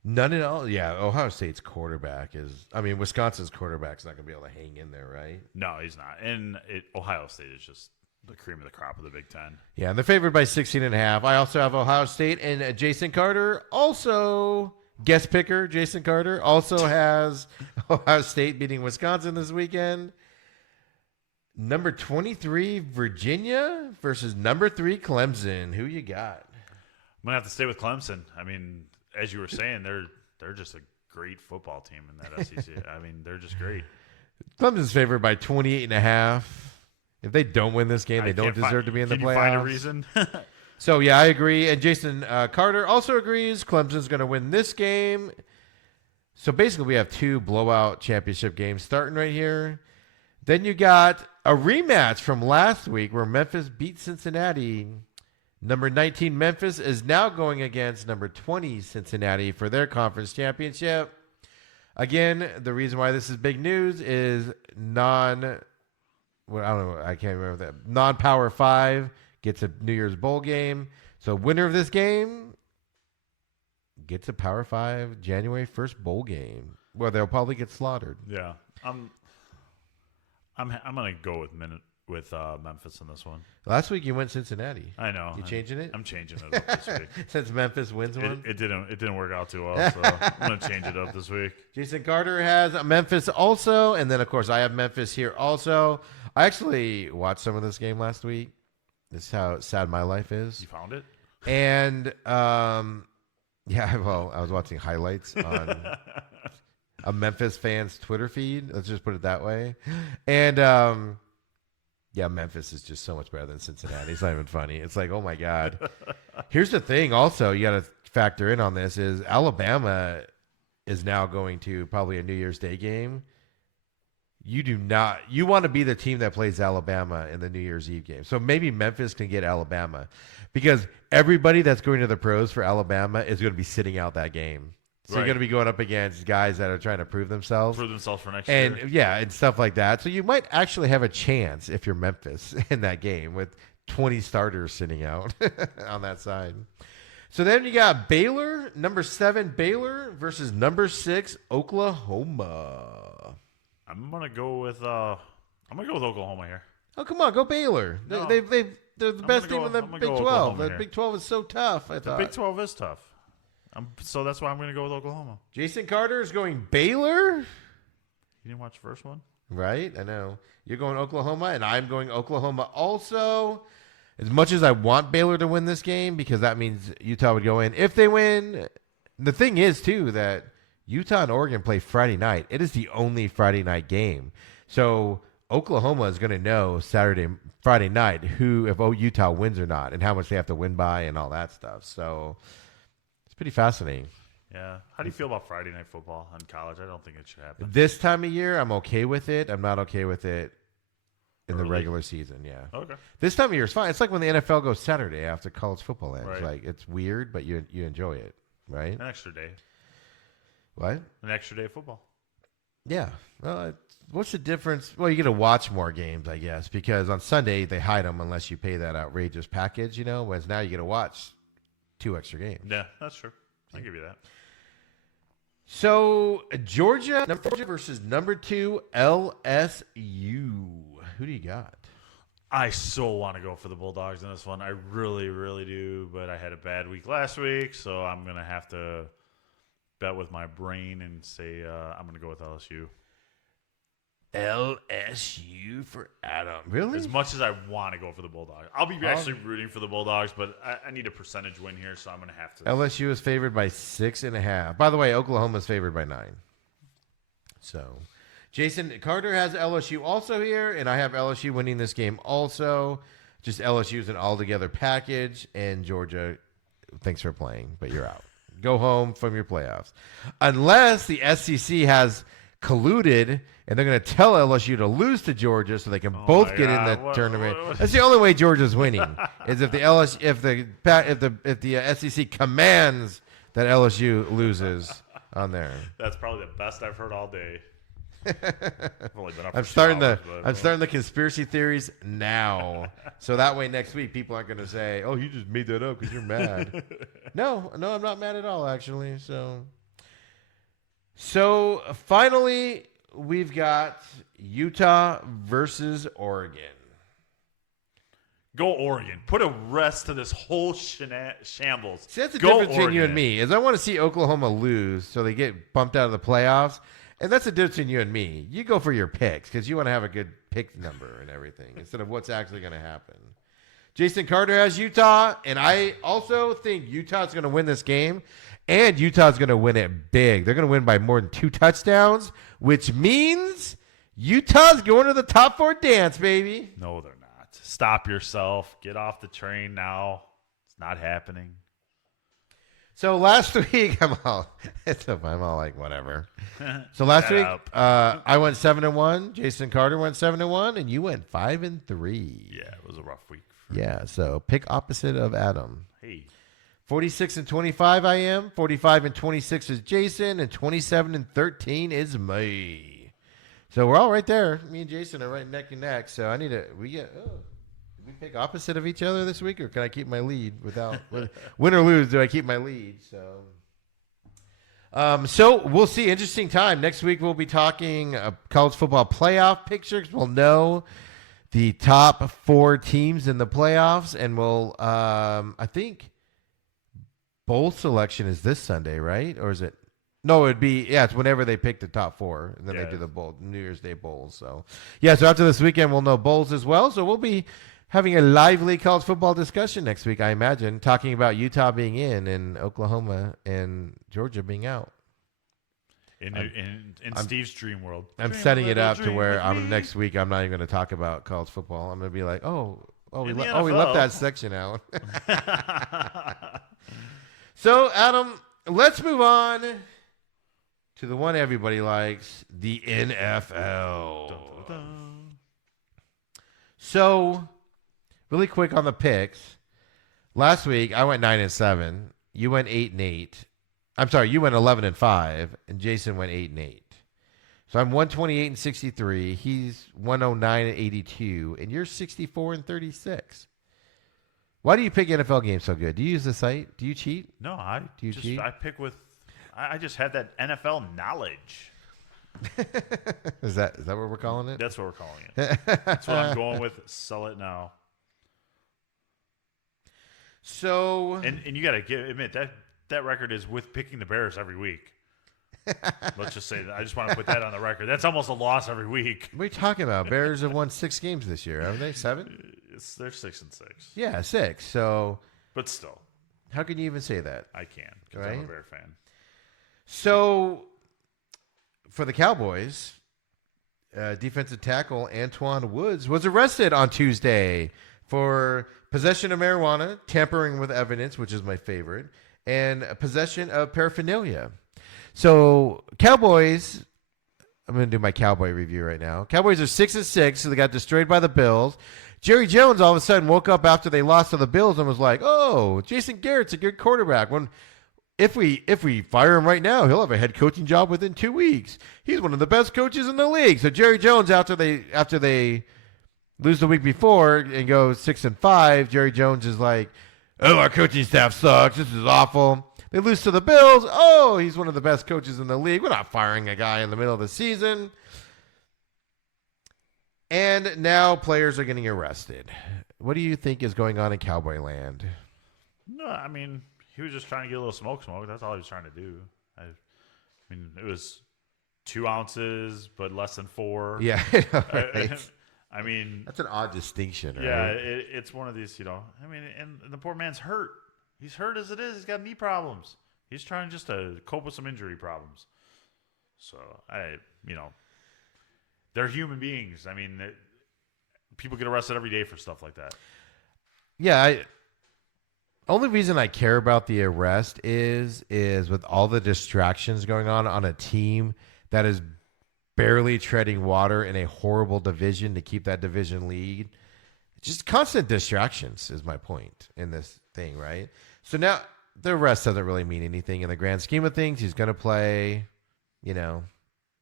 None at all. Yeah, Ohio State's Wisconsin's quarterback's not going to be able to hang in there, right? No, he's not. And Ohio State is just the cream of the crop of the Big Ten. Yeah, and they're favored by 16.5. I also have Ohio State, and Jason Carter, also guest picker, Jason Carter, also has Ohio State beating Wisconsin this weekend. Number 23, Virginia versus number 3, Clemson. Who you got? I'm gonna have to stay with Clemson. I mean, as you were saying, they're just a great football team in that SEC. I mean, they're just great. Clemson's favored by 28.5. If they don't win this game, they don't deserve to be in the playoffs. Can you find a reason? So, yeah, I agree. And Jason Carter also agrees Clemson's going to win this game. So, basically, we have 2 blowout championship games starting right here. Then you got a rematch from last week where Memphis beat Cincinnati. Number 19, Memphis, is now going against number 20, Cincinnati, for their conference championship. Again, the reason why this is big news is non-Power 5 gets a New Year's Bowl game. So winner of this game gets a Power 5 January 1st bowl game. Well, they'll probably get slaughtered. Yeah. I'm gonna go with Memphis in this one. Last week you went Cincinnati. I know. You changing it? I'm changing it up this week. Since Memphis wins one? It didn't work out too well, so I'm gonna change it up this week. Jason Carter has Memphis also, and then of course I have Memphis here also. I actually watched some of this game last week. This is how sad my life is. You found it? And yeah, well, I was watching highlights on a Memphis fan's Twitter feed. Let's just put it that way. And yeah, Memphis is just so much better than Cincinnati. It's not even funny. It's like, oh my God. Here's the thing also you got to factor in on this is Alabama is now going to probably a New Year's Day game. You want to be the team that plays Alabama in the New Year's Eve game. So maybe Memphis can get Alabama because everybody that's going to the pros for Alabama is going to be sitting out that game. So right. You're going to be going up against guys that are trying to prove themselves. For next year. And yeah, and stuff like that. So you might actually have a chance if you're Memphis in that game with 20 starters sitting out on that side. So then you got Baylor, number 7 Baylor versus number 6 Oklahoma. I'm gonna go with Oklahoma here. Oh, come on, go Baylor. No. They're the best team in the Big 12. The here. Big 12 is so tough, I thought. The Big 12 is tough. So that's why I'm going to go with Oklahoma. Jason Carter is going Baylor. You didn't watch the first one? Right, I know. You're going Oklahoma, and I'm going Oklahoma also. As much as I want Baylor to win this game, because that means Utah would go in. If they win, the thing is, too, that Utah and Oregon play Friday night. It is the only Friday night game. So Oklahoma is going to know Friday night if Utah wins or not and how much they have to win by and all that stuff. So it's pretty fascinating. Yeah. How do you feel about Friday night football in college? I don't think it should happen. This time of year, I'm okay with it. I'm not okay with it in the regular season, yeah. Okay. This time of year is fine. It's like when the NFL goes Saturday after college football ends. Right. Like, it's weird, but you enjoy it, right? An extra day. What? An extra day of football. Yeah. Well, what's the difference? Well, you get to watch more games, I guess, because on Sunday they hide them unless you pay that outrageous package, whereas now you get to watch 2 extra games. Yeah, that's true. I'll give you that. So, Georgia versus number 2 LSU. Who do you got? I so want to go for the Bulldogs in this one. I really, really do, but I had a bad week last week, so I'm going to have to bet with my brain and say I'm going to go with LSU. LSU for Adam. Really? As much as I want to go for the Bulldogs. I'll be actually rooting for the Bulldogs, but I need a percentage win here, so I'm going to have to. LSU is favored by 6.5. By the way, Oklahoma is favored by 9. So, Jason Carter has LSU also here, and I have LSU winning this game also. Just LSU is an all-together package, and Georgia, thanks for playing, but you're out. Go home from your playoffs. Unless the SEC has colluded and they're going to tell LSU to lose to Georgia so they can both get in the tournament. That's the only way Georgia's winning is if the SEC commands that LSU loses on there. That's probably the best I've heard all day. I'm starting the conspiracy theories now, so that way next week people aren't going to say, "Oh, you just made that up because you're mad." No, I'm not mad at all, actually. So finally, we've got Utah versus Oregon. Go Oregon. Put a rest to this whole shambles. See, that's the difference between you and me. Is I want to see Oklahoma lose so they get bumped out of the playoffs. And that's the difference between you and me. You go for your picks because you want to have a good pick number and everything instead of what's actually going to happen. Jason Carter has Utah, and I also think Utah's going to win this game, and Utah's going to win it big. They're going to win by more than 2 touchdowns, which means Utah's going to the top 4 dance, baby. No, they're not. Stop yourself. Get off the train now. It's not happening. So last week, I'm all like, whatever. So last week, I went 7-1. Jason Carter went 7-1, and you went 5-3. Yeah, it was a rough week. Yeah, so pick opposite of Adam. Hey. 46-25 I am. 45-26 is Jason, and 27-13 is me. So we're all right there. Me and Jason are right neck and neck. So I need to. We pick opposite of each other this week, or can I keep my lead without win or lose? Do I keep my lead? So we'll see. Interesting time next week. We'll be talking college football playoff pictures. We'll know the top 4 teams in the playoffs, and we'll I think bowl selection is this Sunday, right? Or is it? No, it'd be it's whenever they pick the top 4, and then they do the bowl New Year's Day bowls. So so after this weekend, we'll know bowls as well. So we'll be having a lively college football discussion next week, I imagine, talking about Utah being in and Oklahoma and Georgia being out. In Steve's dream world. I'm setting it up to where next week I'm not even going to talk about college football. I'm going to be like, we left that section out. So, Adam, let's move on to the one everybody likes, the NFL. Dun, dun, dun. So, really quick on the picks. Last week, I went 9-7. You went 8-8. I'm sorry, you went 11-5, and Jason went 8-8. So I'm 128-63. He's 109-82, and you're 64-36. Why do you pick NFL games so good? Do you use the site? Do you cheat? No, I cheat? I pick with. I just had that NFL knowledge. Is that what we're calling it? That's what we're calling it. That's what I'm going with. Sell it now. So and you got to admit that record is with picking the Bears every week. Let's just say that. I just want to put that on the record. That's almost a loss every week. What are you talking about? Bears have won 6 games this year, haven't they? 7? They're 6-6. Yeah, 6. So, but still, how can you even say that? I can because I'm a Bear fan. So, for the Cowboys, defensive tackle Antoine Woods was arrested on Tuesday for possession of marijuana, tampering with evidence, which is my favorite, and possession of paraphernalia. So, Cowboys, I'm going to do my Cowboy review right now. Cowboys are 6-6, so they got destroyed by the Bills. Jerry Jones all of a sudden woke up after they lost to the Bills and was like, "Oh, Jason Garrett's a good quarterback. If we fire him right now, he'll have a head coaching job within 2 weeks. He's one of the best coaches in the league." So Jerry Jones, after they lose the week before and go 6-5, Jerry Jones is like, "Oh, our coaching staff sucks. This is awful." They lose to the Bills. "Oh, he's one of the best coaches in the league. We're not firing a guy in the middle of the season." And now players are getting arrested. What do you think is going on in Cowboy land? No, I mean, he was just trying to get a little smoke. That's all he was trying to do. I mean, it was 2 ounces, but less than 4. Yeah. Right. I mean, that's an odd distinction, right? Yeah, it's one of these, I mean, and the poor man's hurt. He's hurt as it is. He's got knee problems. He's trying just to cope with some injury problems. So, they're human beings. I mean, people get arrested every day for stuff like that. Yeah, only reason I care about the arrest is with all the distractions going on a team that is barely treading water in a horrible division to keep that division lead. Just constant distractions is my point in this thing, right? So now the arrest doesn't really mean anything in the grand scheme of things. He's going to play, blah,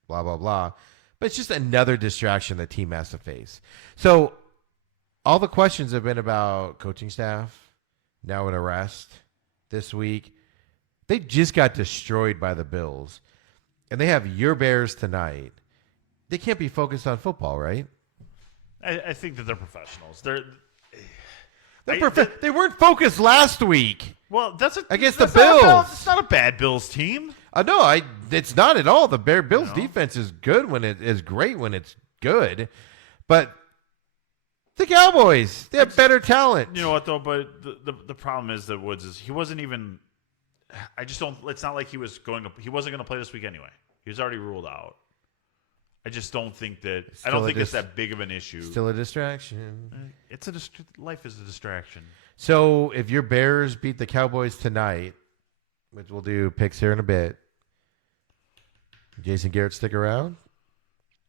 blah, blah. But it's just another distraction the team has to face. So all the questions have been about coaching staff, now an arrest this week. They just got destroyed by the Bills. And they have your Bears tonight. They can't be focused on football, right? I think that they're professionals. They weren't focused last week. Well, against that's the Bills. It's not a bad Bills team. No, it's not at all. The Bills defense is good when it is great when it's good, but the Cowboys, they have better talent. You know what though? But the problem is that Woods is he wasn't even. I just don't. It's not like he was going to. He wasn't going to play this week anyway. He was already ruled out. I just don't think that. I don't think it's that big of an issue. Still a distraction. It's life is a distraction. So if your Bears beat the Cowboys tonight, which we'll do picks here in a bit, Jason Garrett stick around?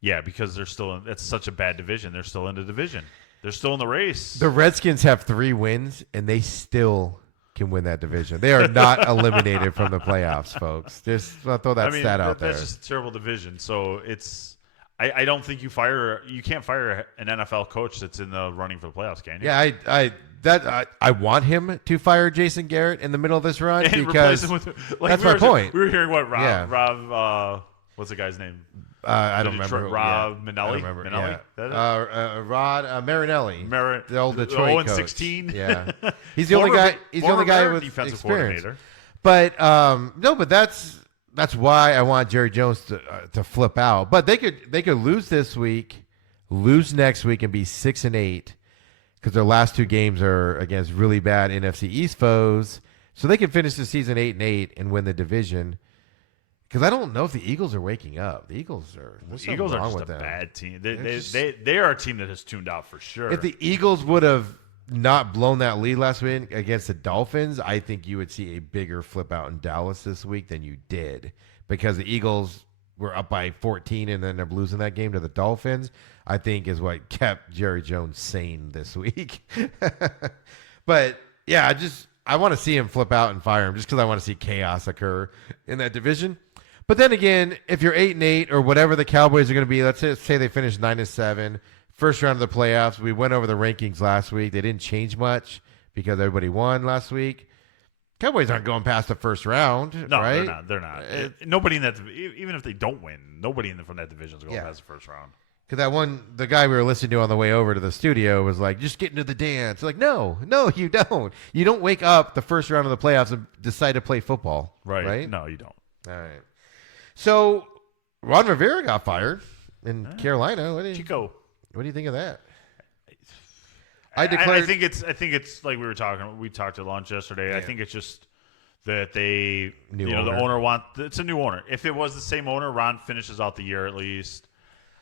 Yeah, because they're still. It's such a bad division. They're still in the division. They're still in the race. The Redskins have 3 wins, and they still can win that division. They are not eliminated from the playoffs, folks. Just I'll throw that stat out there. That's just a terrible division. So it's. I don't think you can't fire an NFL coach that's in the running for the playoffs, can you? Yeah, I want him to fire Jason Garrett in the middle of this run and because replace him with, that's my point. We were hearing what Rob what's the guy's name? I don't remember. Rob Minelli. I don't remember. Minelli? Yeah. Rod Marinelli. the old Detroit coach. 0-16. Yeah, he's the only guy. He's the only guy with defensive experience. Coordinator. But no, but that's why I want Jerry Jones to flip out. But they could lose this week, lose next week, and be 6-8 because their last 2 games are against really bad NFC East foes. So they can finish the season 8-8 and win the division. Because I don't know if the Eagles are waking up. The Eagles are. The Eagles are just a bad team. They are a team that has tuned out for sure. If the Eagles would have not blown that lead last week against the Dolphins, I think you would see a bigger flip out in Dallas this week than you did because the Eagles were up by 14 and then they're losing that game to the Dolphins. I think is what kept Jerry Jones sane this week. But yeah, I want to see him flip out and fire him just because I want to see chaos occur in that division. But then again, if you're 8-8 or whatever the Cowboys are going to be, let's say they finish 9-7, first round of the playoffs. We went over the rankings last week. They didn't change much because everybody won last week. Cowboys aren't going past the first round, no, right? They're not. Nobody in that, even if they don't win, nobody from that division is going past the first round. Because the guy we were listening to on the way over to the studio was like, just get into the dance. Like, no, you don't. You don't wake up the first round of the playoffs and decide to play football. Right? No, you don't. All right. So, Ron Rivera got fired in Carolina. What do you think of that? I think it's like we talked at lunch yesterday. Yeah. I think it's just that the owner it's a new owner. If it was the same owner, Ron finishes out the year at least.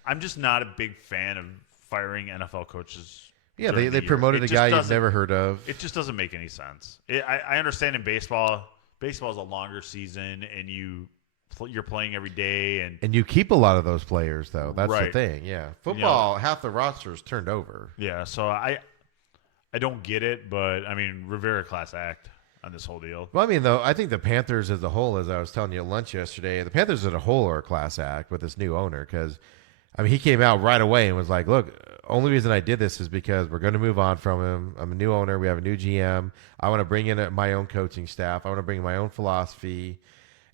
I'm just not a big fan of firing NFL coaches. Yeah, they promoted a guy you've never heard of. It just doesn't make any sense. I understand in baseball is a longer season and you're playing every day, and you keep a lot of those players though. That's the thing. Yeah, football, half the roster is turned over. Yeah, so I don't get it, but I mean Rivera class act on this whole deal. Well, I mean though, I think the Panthers as a whole, as I was telling you at lunch yesterday, the Panthers as a whole are a class act with this new owner because, I mean, he came out right away and was like, "Look, only reason I did this is because we're going to move on from him. I'm a new owner. We have a new GM. I want to bring in my own coaching staff. I want to bring in my own philosophy,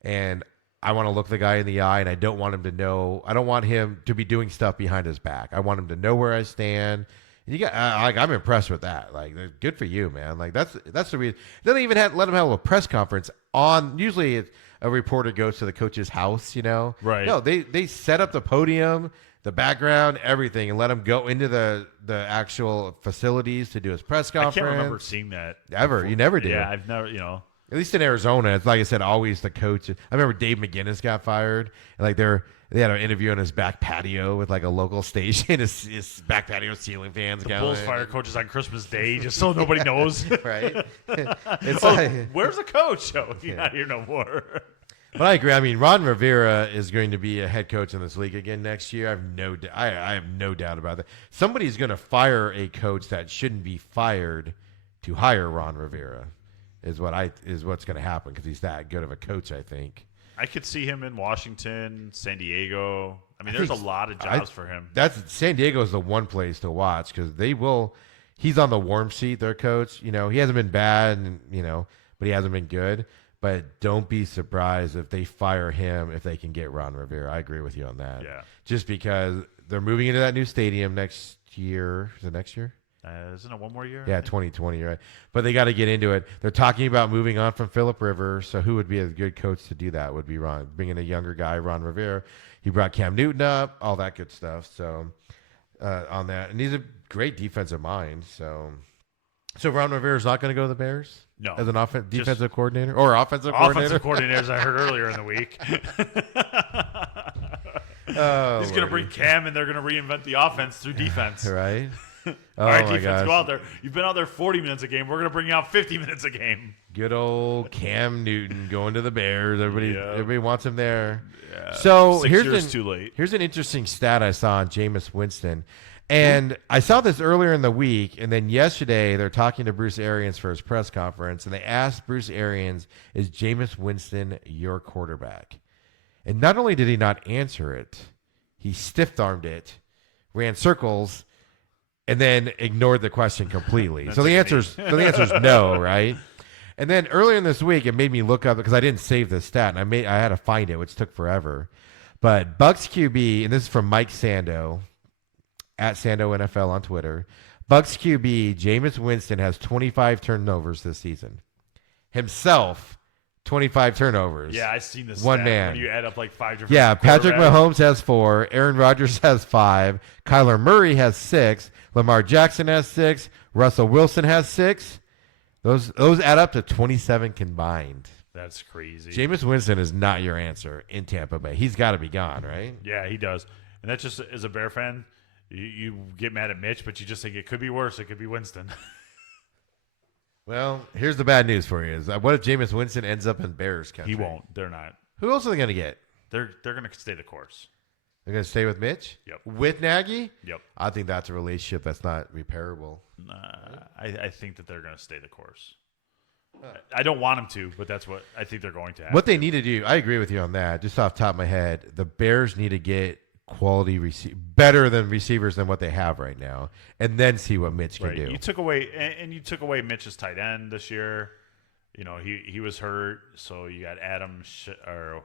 and I want to look the guy in the eye, and I don't want him to know. I don't want him to be doing stuff behind his back. I want him to know where I stand." And I'm impressed with that. Like, good for you, man. Like, that's the reason. They don't even let him have a press conference on. Usually, a reporter goes to the coach's house. Right? No, they set up the podium, the background, everything, and let him go into the actual facilities to do his press conference. I can't remember seeing that ever. Before. You never did. Yeah, I've never. At least in Arizona, it's like I said, always the coach. I remember Dave McGinnis got fired, and like they had an interview on his back patio with like a local station. His back patio ceiling fans. The Bulls fire coaches on Christmas Day, just so nobody knows. Right? Where's the coach? Oh, he's not here no more. But I agree. I mean, Ron Rivera is going to be a head coach in this league again next year. I have no doubt about that. Somebody's going to fire a coach that shouldn't be fired to hire Ron Rivera. Is what's going to happen because he's that good of a coach, I think. I could see him in Washington, San Diego. I mean, there's a lot of jobs for him. San Diego is the one place to watch because he's on the warm seat, their coach. He hasn't been bad, but he hasn't been good. But don't be surprised if they fire him if they can get Ron Rivera. I agree with you on that. Yeah. Just because they're moving into that new stadium next year. Is it next year? Isn't it one more year? Yeah, 2020, right? But they got to get into it. They're talking about moving on from Phillip Rivers. So who would be a good coach to do that? Would be Ron. Bringing a younger guy, Ron Rivera. He brought Cam Newton up, all that good stuff. So on that, and he's a great defensive mind. So Ron Rivera's not going to go to the Bears? No. As an defensive coordinator or offensive coordinator? Offensive coordinator, as I heard earlier in the week. He's going to bring Cam, and they're going to reinvent the offense through defense. Right? All right, my defense, gosh. go out there. You've been out there 40 minutes a game. We're going to bring you out 50 minutes a game. Good old Cam Newton going to the Bears. Everybody wants him there. Yeah. So 6 years too late. Here's an interesting stat I saw on Jameis Winston. And I saw this earlier in the week, and then yesterday they're talking to Bruce Arians for his press conference, and they asked Bruce Arians, is Jameis Winston your quarterback? And not only did he not answer it, he stiff-armed it, ran circles, and then ignored the question completely. So the answer is no, right? And then earlier in this week, it made me look up because I didn't save this stat, and I had to find it, which took forever. But Bucks QB, and this is from Mike Sando, at Sando NFL on Twitter. Bucks QB, Jameis Winston, has 25 turnovers this season. Himself, 25 turnovers. Yeah, I've seen this. One stat man. When you add up like 5 different. Yeah, Patrick quarterbacks. Mahomes has 4. Aaron Rodgers has 5. Kyler Murray has 6. Lamar Jackson has 6. Russell Wilson has 6. Those add up to 27 combined. That's crazy. Jameis Winston is not your answer in Tampa Bay. He's got to be gone, right? Yeah, he does. And that's just, as a Bear fan, you get mad at Mitch, but you just think it could be worse. It could be Winston. Well, here's the bad news for you. Is what if Jameis Winston ends up in Bears country? He won't. They're not. Who else are they going to get? They're going to stay the course. They're going to stay with Mitch? Yep. With Nagy? Yep. I think that's a relationship that's not repairable. I think that they're going to stay the course. I don't want them to, but that's what I think they're going to have. What they need to do, I agree with you on that. Just off the top of my head, the Bears need to get quality better than receivers than what they have right now, and then see what Mitch can do. You took away Mitch's tight end this year. You know, he was hurt, so you got Adam Shitter.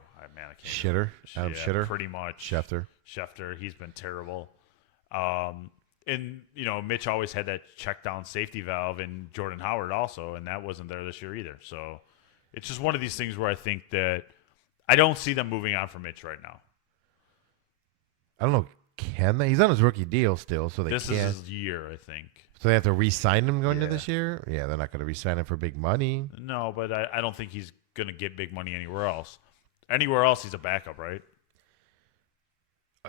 Adam Shitter. Pretty much. Schefter. He's been terrible. And, you know, Mitch always had that check down safety valve, and Jordan Howard also, and that wasn't there this year either. So it's just one of these things where I think that I don't see them moving on from Mitch right now. I don't know. Can they? He's on his rookie deal still, so This is his year, I think. So they have to re-sign him going into this year? Yeah, they're not going to re-sign him for big money. No, but I don't think he's going to get big money anywhere else. Anywhere else, he's a backup, right?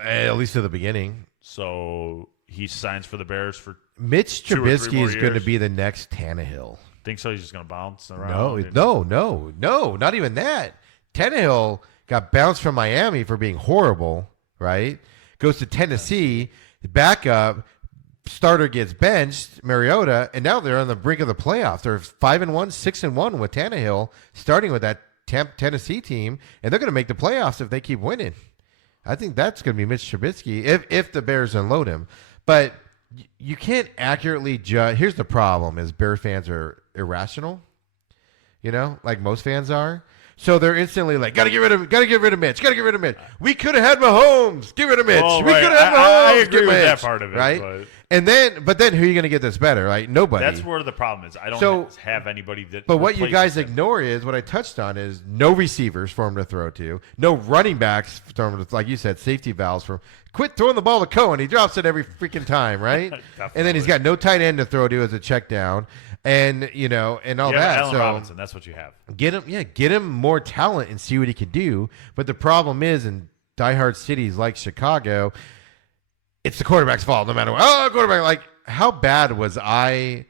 At least at the beginning. So he signs for the Bears for Mitch 2 or 3 Trubisky more is going to years. be the next Tannehill. Think so? He's just going to bounce around? No, not even that. Tannehill got bounced from Miami for being horrible, right? Goes to Tennessee, backup, starter gets benched, Mariota, and now they're on the brink of the playoffs. They're 5-1, 6-1 with Tannehill, starting with that Tennessee team, and they're going to make the playoffs if they keep winning. I think that's going to be Mitch Trubisky if the Bears unload him. But you can't accurately judge. Here's the problem: is Bear fans are irrational, like most fans are. So they're instantly like, gotta get rid of Mitch. We could have had Mahomes. Get rid of Mitch. Oh, we right. could have had Mahomes. I agree get with Mitch. that part of it, right? but But then who are you gonna get that's better? Like nobody. that's where the problem is. I don't have anybody that. But what you guys replaces him. ignore is what I touched on is no receivers for him to throw to, no running backs for him to, like you said, safety valves for him. Quit throwing the ball to Cohen. He drops it every freaking time, right? And then he's got no tight end to throw to as a check down. And and all that. Allen so Robinson, that's what you have. get him more talent and see what he could do. But the problem is in diehard cities like Chicago, it's the quarterback's fault no matter what. Oh, quarterback! Like how bad was I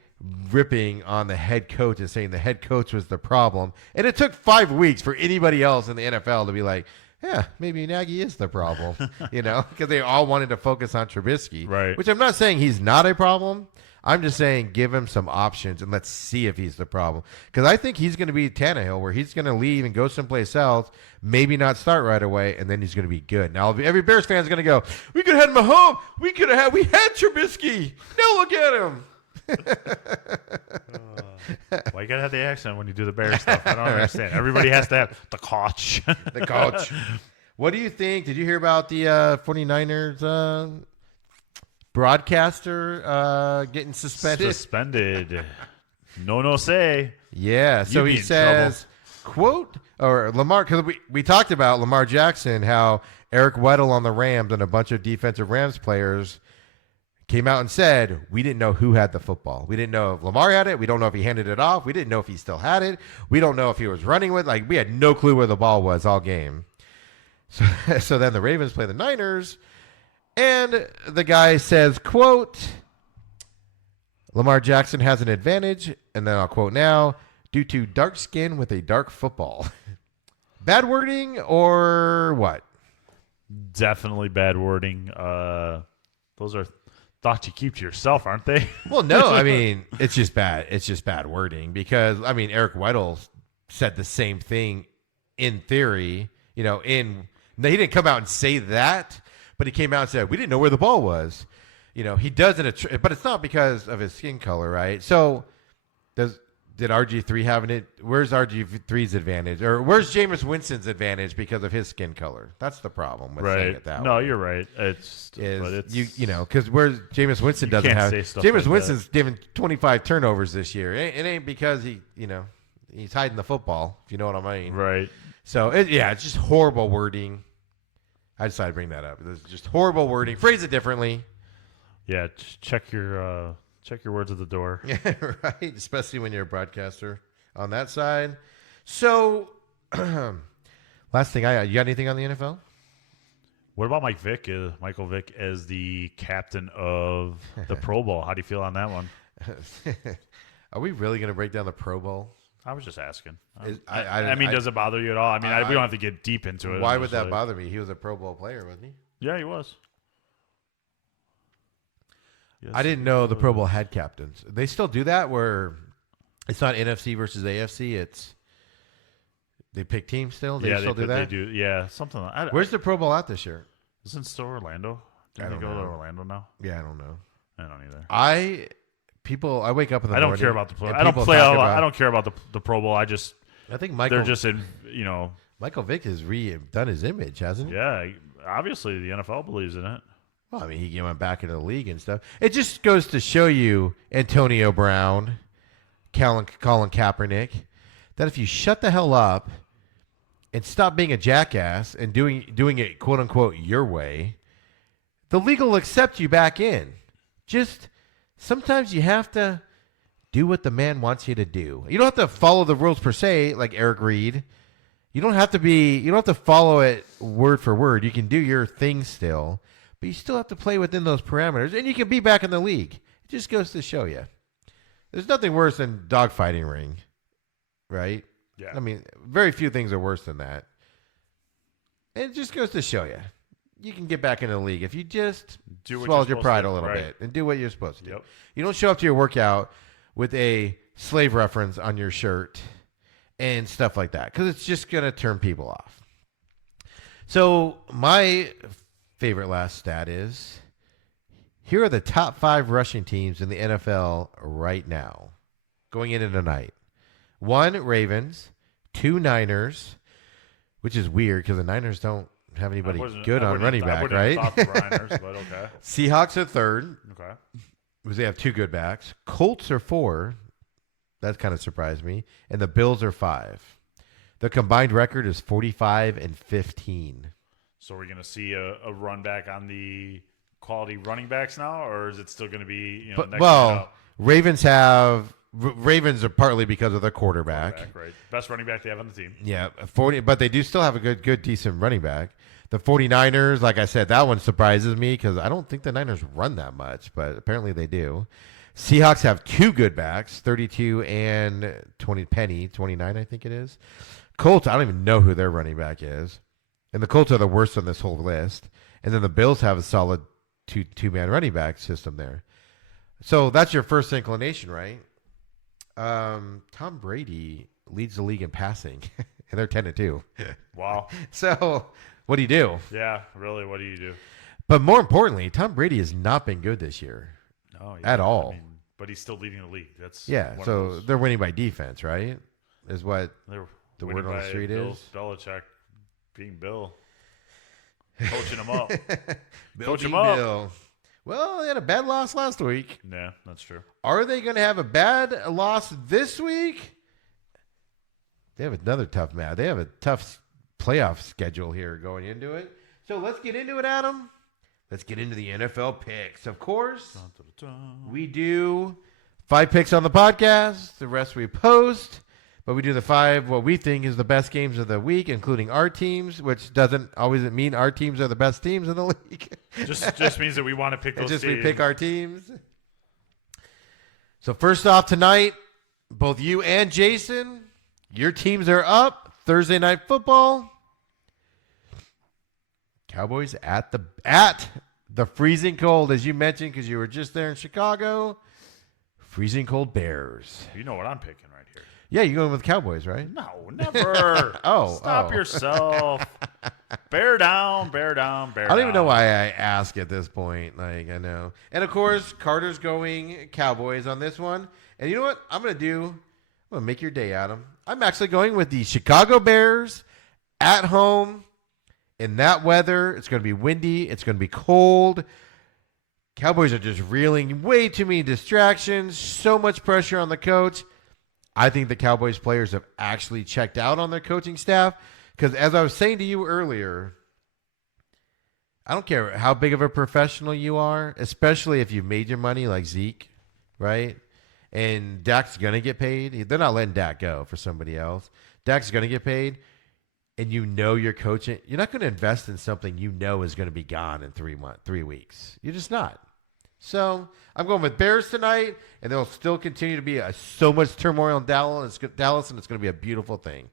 ripping on the head coach and saying the head coach was the problem? And it took 5 weeks for anybody else in the NFL to be like, yeah, maybe Nagy is the problem, because they all wanted to focus on Trubisky, Right. Which I'm not saying he's not a problem. I'm just saying give him some options and let's see if he's the problem. Because I think he's going to be Tannehill, where he's going to leave and go someplace else, maybe not start right away, and then he's going to be good. Now, every Bears fan is going to go, we could have had Mahomes. We had Trubisky. Now look at him. Why you got to have the accent when you do the Bears stuff? I don't understand. Everybody has to have the coach. The coach. What do you think? Did you hear about the 49ers broadcaster getting suspended. Suspended. No say. Yeah, so You'd he be in says, quote, or Lamar, because we talked about Lamar Jackson, how Eric Weddle on the Rams and a bunch of defensive Rams players came out and said, we didn't know who had the football. We didn't know if Lamar had it. We don't know if he handed it off. We didn't know if he still had it. We don't know if he was running with. Like, we had no clue where the ball was all game. So then the Ravens play the Niners, and the guy says, quote, Lamar Jackson has an advantage, and then I'll quote now, due to dark skin with a dark football. Bad wording or what? Definitely bad wording. Those are thoughts you keep to yourself, aren't they? Well, no, I mean, it's just bad. It's just bad wording because, I mean, Eric Weddle said the same thing in theory, he didn't come out and say that, but he came out and said, we didn't know where the ball was. He does but it's not because of his skin color, right? So did RG3 have it? Where's RG3's advantage? Or where's Jameis Winston's advantage because of his skin color? That's the problem with saying it that way. No, you're right. Because where's Jameis Winston doesn't have Jameis Winston's given 25 turnovers this year. It ain't because he's hiding the football, if you know what I mean. Right. So it's just horrible wording. I decided to bring that up. It's just horrible wording. Phrase it differently. Yeah, check your words at the door. Yeah, right. Especially when you're a broadcaster on that side. So, last thing you got anything on the NFL? What about Michael Vick as the captain of the Pro Bowl? How do you feel on that one? Are we really going to break down the Pro Bowl? I was just asking. Does it bother you at all? We don't have to get deep into it. Why would that bother me? He was a Pro Bowl player, wasn't he? Yeah, he was. Yes, I didn't know the Pro Bowl had captains. They still do that where it's not NFC versus AFC. It's they pick teams still. They still do that. They do. Yeah, something like that. Where's the Pro Bowl out this year? Isn't it still Orlando? Did they go to Orlando now? Yeah, I don't know. I don't either. I wake up in the morning. I don't care about the Pro Bowl. I don't care about the Pro Bowl. I think they're just in. Michael Vick has redone his image, hasn't he? Yeah, obviously the NFL believes in it. Well, I mean, he went back into the league and stuff. It just goes to show you, Antonio Brown, Colin Kaepernick, that if you shut the hell up and stop being a jackass and doing it, quote unquote, your way, the league will accept you back in. Just sometimes you have to do what the man wants you to do. You don't have to follow the rules per se, like Eric Reed. You don't have to follow it word for word. You can do your thing still. But you still have to play within those parameters, and you can be back in the league. It just goes to show you. There's nothing worse than dogfighting ring, right? Yeah. I mean, very few things are worse than that. And it just goes to show you. You can get back in the league if you just swallow your pride a little bit and do what you're supposed to do. Yep. You don't show up to your workout with a slave reference on your shirt and stuff like that because it's just going to turn people off. So my favorite last stat is, here are the top 5 rushing teams in the NFL right now, going into tonight. 1, Ravens. 2, Niners, which is weird because the Niners don't have anybody good on running back, right? Niners, but okay. Seahawks are 3rd. Okay. Because they have 2 good backs. Colts are 4. That kind of surprised me. And the Bills are 5. The combined record is 45-15. So we're going to see a run back on the quality running backs now, or is it still going to be next out? Ravens are partly because of their quarterback. Right. Best running back they have on the team. Yeah, 40, but they do still have a good, decent running back. The 49ers, like I said, that one surprises me because I don't think the Niners run that much, but apparently they do. Seahawks have 2 good backs, 32 and 29, I think it is. Colts, I don't even know who their running back is. And the Colts are the worst on this whole list. And then the Bills have a solid two-man running back system there. So that's your first inclination, right? Tom Brady leads the league in passing, and they're 10-2. Wow. So what do you do? Yeah, really, what do you do? But more importantly, Tom Brady has not been good this year at all. But he's still leading the league. That's so they're winning by defense, right? Is what the word on the street Bill is. Belichick being Bill. Coaching him up. Bill. Well, they had a bad loss last week. Yeah, that's true. Are they going to have a bad loss this week? They have another tough match. They have a tough playoff schedule here going into it. So let's get into it, Adam. Let's get into the NFL picks. Of course, we do 5 picks on the podcast. The rest we post. But we do the 5 what we think is the best games of the week, including our teams, which doesn't always mean our teams are the best teams in the league. just means that we want to pick those teams. We pick our teams. So first off tonight, both you and Jason, your teams are up. Thursday Night Football. Cowboys at the freezing cold, as you mentioned, because you were just there in Chicago. Freezing cold Bears. You know what I'm picking right here. Yeah, you're going with Cowboys, right? No, never. Stop yourself. Bear down. I don't even know why I ask at this point. Like, I know. And, of course, Carter's going Cowboys on this one. And you know what I'm going to do? I'm going to make your day, Adam. I'm actually going with the Chicago Bears at home in that weather. It's going to be windy. It's going to be cold. Cowboys are just reeling way too many distractions, so much pressure on the coach. I think the Cowboys players have actually checked out on their coaching staff because, as I was saying to you earlier, I don't care how big of a professional you are, especially if you've made your money like Zeke, right? And Dak's going to get paid. They're not letting Dak go for somebody else. Dak's going to get paid, and you know you're coaching. You're not going to invest in something you know is going to be gone in 3 weeks. You're just not. So I'm going with Bears tonight, and there'll still continue to be so much turmoil in Dallas, and it's going to be a beautiful thing.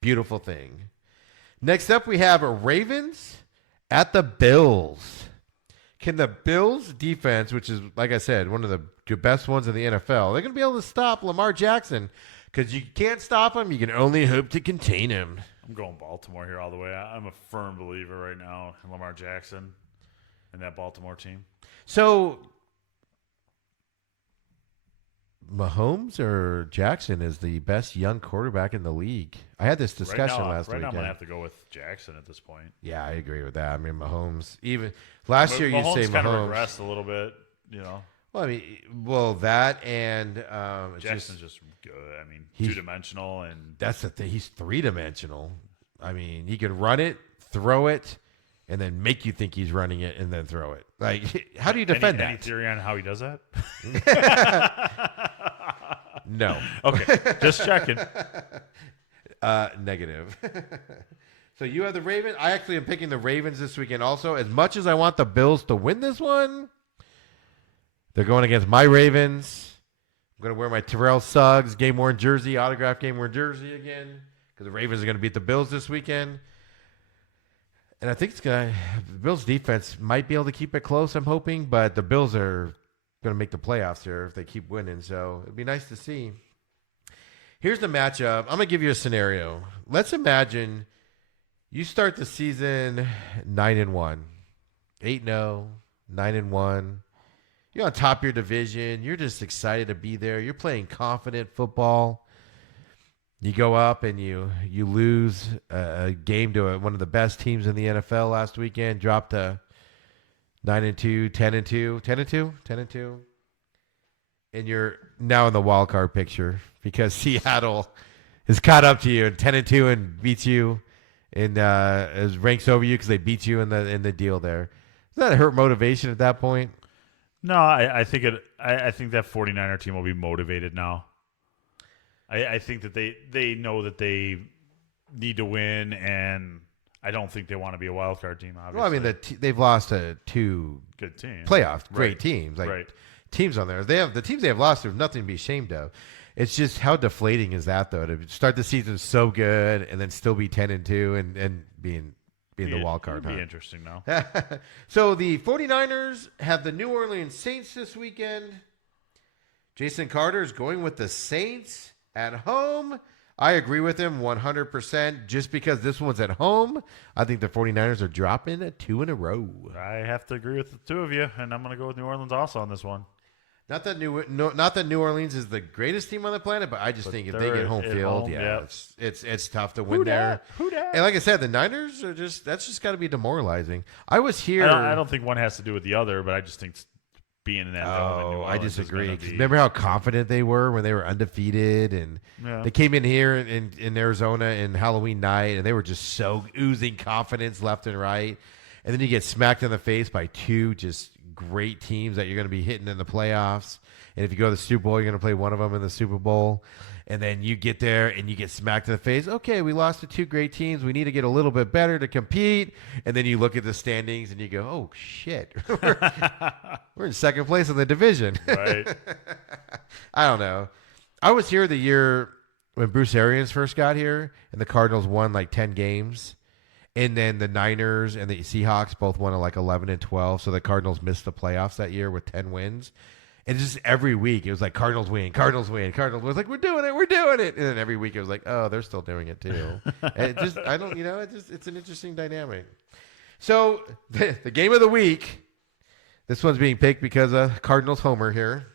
Beautiful thing. Next up, we have Ravens at the Bills. Can the Bills defense, which is, like I said, one of the best ones in the NFL, they're going to be able to stop Lamar Jackson? Because you can't stop him. You can only hope to contain him. I'm going Baltimore here all the way. I'm a firm believer right now in Lamar Jackson and that Baltimore team. So, Mahomes or Jackson is the best young quarterback in the league. I had this discussion last week. Right now, I'm going to have to go with Jackson at this point. Yeah, I agree with that. I mean, Mahomes, even last year you say Mahomes kind of regressed a little bit, you know. Well, I mean, that and Jackson's just good. I mean, two-dimensional. And that's the thing. He's three-dimensional. I mean, he can run it, throw it, and then make you think he's running it and then throw it. Like, how do you defend that? Any theory on how he does that? No. Okay, just checking. Negative. So you have the Ravens. I actually am picking the Ravens this weekend also. As much as I want the Bills to win this one, they're going against my Ravens. I'm going to wear my Terrell Suggs game-worn jersey, autographed game-worn jersey again, because the Ravens are going to beat the Bills this weekend. And I think the Bills' defense might be able to keep it close, I'm hoping, but the Bills are going to make the playoffs here if they keep winning, so it'd be nice to see. Here's the matchup. I'm going to give you a scenario. Let's imagine you start the season 9-1, 8-0, 9-1. You're on top of your division. You're just excited to be there. You're playing confident football. You go up and you lose a game to one of the best teams in the NFL last weekend. Drop to 9-2, 10-2, and you're now in the wild card picture because Seattle has caught up to you and 10-2 and beats you and ranks over you because they beat you in the deal there. Does that hurt motivation at that point? No, I think I think that 49er team will be motivated now. I think that they know that they need to win, and I don't think they want to be a wild card team. Obviously, well, I mean they've lost to two good teams, playoff great teams, like teams on there. They have the teams they have lost. There's nothing to be ashamed of. It's just how deflating is that though to start the season so good and then still be 10-2 and being the wild card. It'll be interesting now. So the 49ers have the New Orleans Saints this weekend. Jason Carter is going with the Saints at home. I agree with him 100%. Just because this one's at home, I think the 49ers are dropping 2 in a row. I have to agree with the two of you, and I'm going to go with New Orleans also on this one. Not that New Orleans is the greatest team on the planet, but I just think if they get home field, it's tough to win there. Who dat? And like I said, the Niners are that's just got to be demoralizing. I was here. I don't think one has to do with the other, but I just think being in that dome in New Orleans I disagree. Remember how confident they were when they were undefeated, and they came in here in Arizona in Halloween night, and they were just so oozing confidence left and right. And then you get smacked in the face by two just great teams that you're going to be hitting in the playoffs. And if you go to the Super Bowl, you're going to play one of them in the Super Bowl. And then you get there and you get smacked in the face. Okay, we lost to two great teams. We need to get a little bit better to compete. And then you look at the standings and you go, oh, shit. We're in second place in the division. Right. I don't know. I was here the year when Bruce Arians first got here, and the Cardinals won like 10 games. And then the Niners and the Seahawks both won at like 11 and 12. So the Cardinals missed the playoffs that year with 10 wins. And just every week it was like Cardinals win, Cardinals win, Cardinals was like, we're doing it. And then every week it was like, oh, they're still doing it too. And it's an interesting dynamic. So the game of the week, this one's being picked because of Cardinals homer here.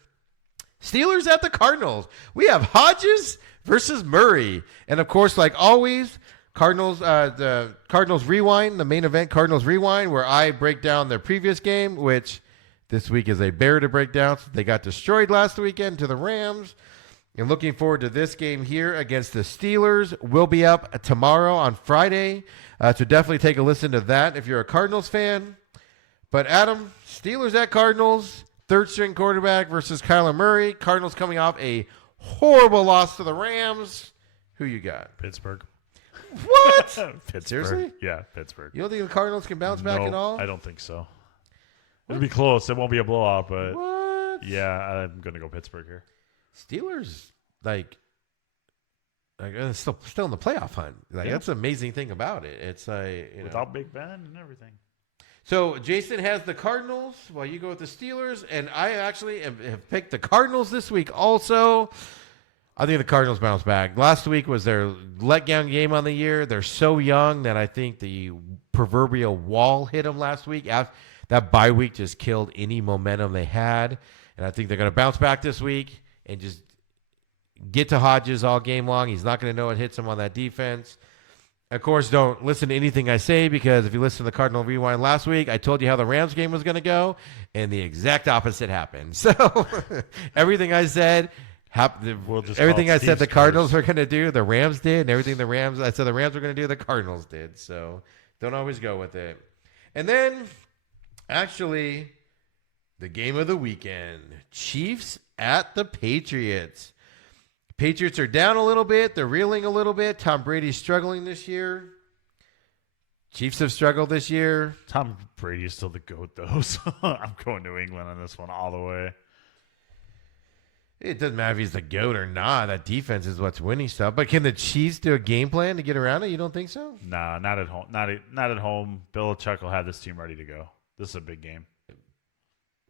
Steelers at the Cardinals. We have Hodges versus Murray. And of course, like always, the Cardinals Rewind, the main event Cardinals Rewind, where I break down their previous game, which this week is a bear to break down. So they got destroyed last weekend to the Rams. And looking forward to this game here against the Steelers. We'll be up tomorrow on Friday. So definitely take a listen to that if you're a Cardinals fan. But Adam, Steelers at Cardinals, third string quarterback versus Kyler Murray. Cardinals coming off a horrible loss to the Rams. Who you got? Pittsburgh. What? Pittsburgh. Seriously? Yeah, Pittsburgh. You don't think the Cardinals can bounce back at all? I don't think so. It'll be close. It won't be a blowout, but what? Yeah, I'm going to go Pittsburgh here. Steelers, still in the playoff hunt. That's the amazing thing about it. It's without Big Ben and everything. So Jason has the Cardinals while you go with the Steelers, and I actually have picked the Cardinals this week also. I think the Cardinals bounce back. Last week was their letdown game on the year. They're so young that I think the proverbial wall hit them last week. That bye week just killed any momentum they had. And I think they're going to bounce back this week and just get to Hodges all game long. He's not going to know it hits him on that defense. Of course, don't listen to anything I say, because if you listen to the Cardinal Rewind last week, I told you how the Rams game was going to go, and the exact opposite happened. So everything I said, everything I said the Cardinals were going to do, the Rams did, and everything I said the Rams were going to do, the Cardinals did. So don't always go with it. And then, actually, the game of the weekend, Chiefs at the Patriots. Patriots are down a little bit. They're reeling a little bit. Tom Brady's struggling this year. Chiefs have struggled this year. Tom Brady is still the GOAT, though, so I'm going New England on this one all the way. It doesn't matter if he's the GOAT or not. That defense is what's winning stuff. But can the Chiefs do a game plan to get around it? You don't think so? Nah, not at home. Not at home. Belichick will have this team ready to go. This is a big game.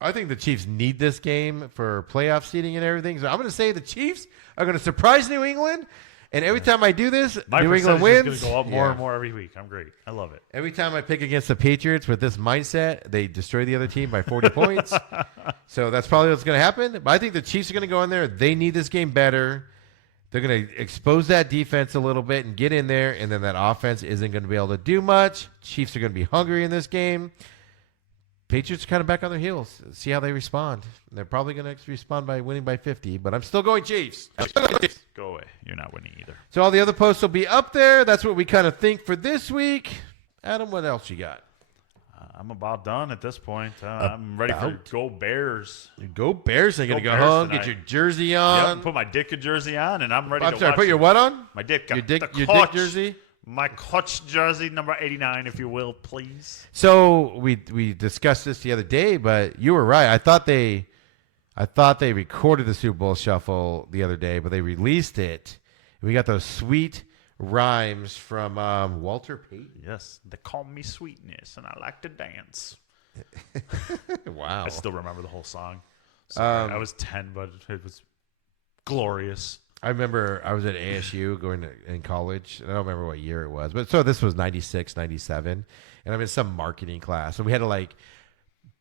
I think the Chiefs need this game for playoff seeding and everything. So I'm going to say the Chiefs are going to surprise New England. And every time I do this, New England wins. It's going to go up more and more every week. I'm great. I love it. Every time I pick against the Patriots with this mindset, they destroy the other team by 40 points. So that's probably what's going to happen. But I think the Chiefs are going to go in there. They need this game better. They're going to expose that defense a little bit and get in there. And then that offense isn't going to be able to do much. Chiefs are going to be hungry in this game. Patriots are kind of back on their heels. See how they respond. They're probably going to respond by winning by 50, but I'm still going Chiefs. Go away. You're not winning either. So all the other posts will be up there. That's what we kind of think for this week. Adam, what else you got? I'm about done at this point. I'm ready for Go Bears. Go Bears. They're going to go home, tonight. get your jersey on. Yep, put my Ditka jersey on, and I'm ready I'm sorry, put your what on? My Ditka. Your Dick jersey? My Coach jersey, number 89, if you will, please. So we discussed this the other day, but you were right. I thought they recorded the Super Bowl Shuffle the other day, but they released it. We got those sweet rhymes from Walter Payton. Yes, they call me Sweetness, and I like to dance. Wow. I still remember the whole song. Sorry, I was 10, but it was glorious. I remember I was at ASU in college. I don't remember what year it was. But so this was 96, 97. And I'm in some marketing class. And we had to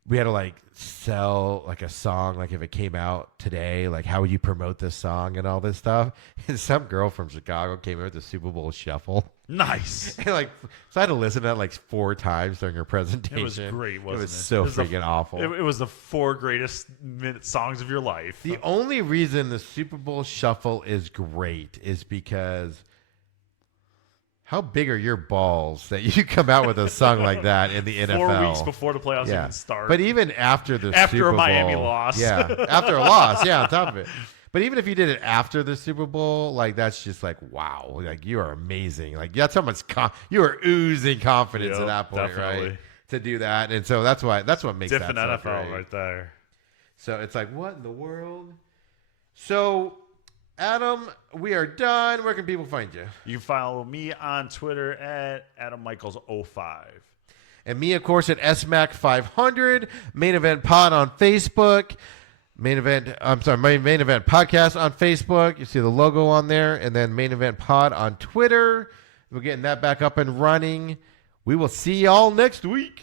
we had to like sell like a song, like if it came out today, like how would you promote this song and all this stuff. And some girl from Chicago came in with the Super Bowl shuffle. Nice. And like, so I had to listen to that like 4 times during her presentation. It was great, wasn't it? It was so freaking awful. It was the 4 greatest songs of your life. The only reason the Super Bowl shuffle is great is because how big are your balls that you come out with a song like that in the NFL? 4 weeks before the playoffs even start. But even after the after Super a Bowl, Miami loss. Yeah, after a loss, yeah, on top of it. But even if you did it after the Super Bowl, like that's just like wow, like you are amazing. Like that's how much you are oozing confidence at that point, definitely. right? To do that, and so that's what makes different that NFL great. right there. So it's like, what in the world? So, Adam, we are done. Where can people find you? You can follow me on Twitter at AdamMichaels05. And me, of course, at SMAC500. Main Event Pod on Facebook. Main Event Podcast on Facebook. You see the logo on there. And then Main Event Pod on Twitter. We're getting that back up and running. We will see y'all next week.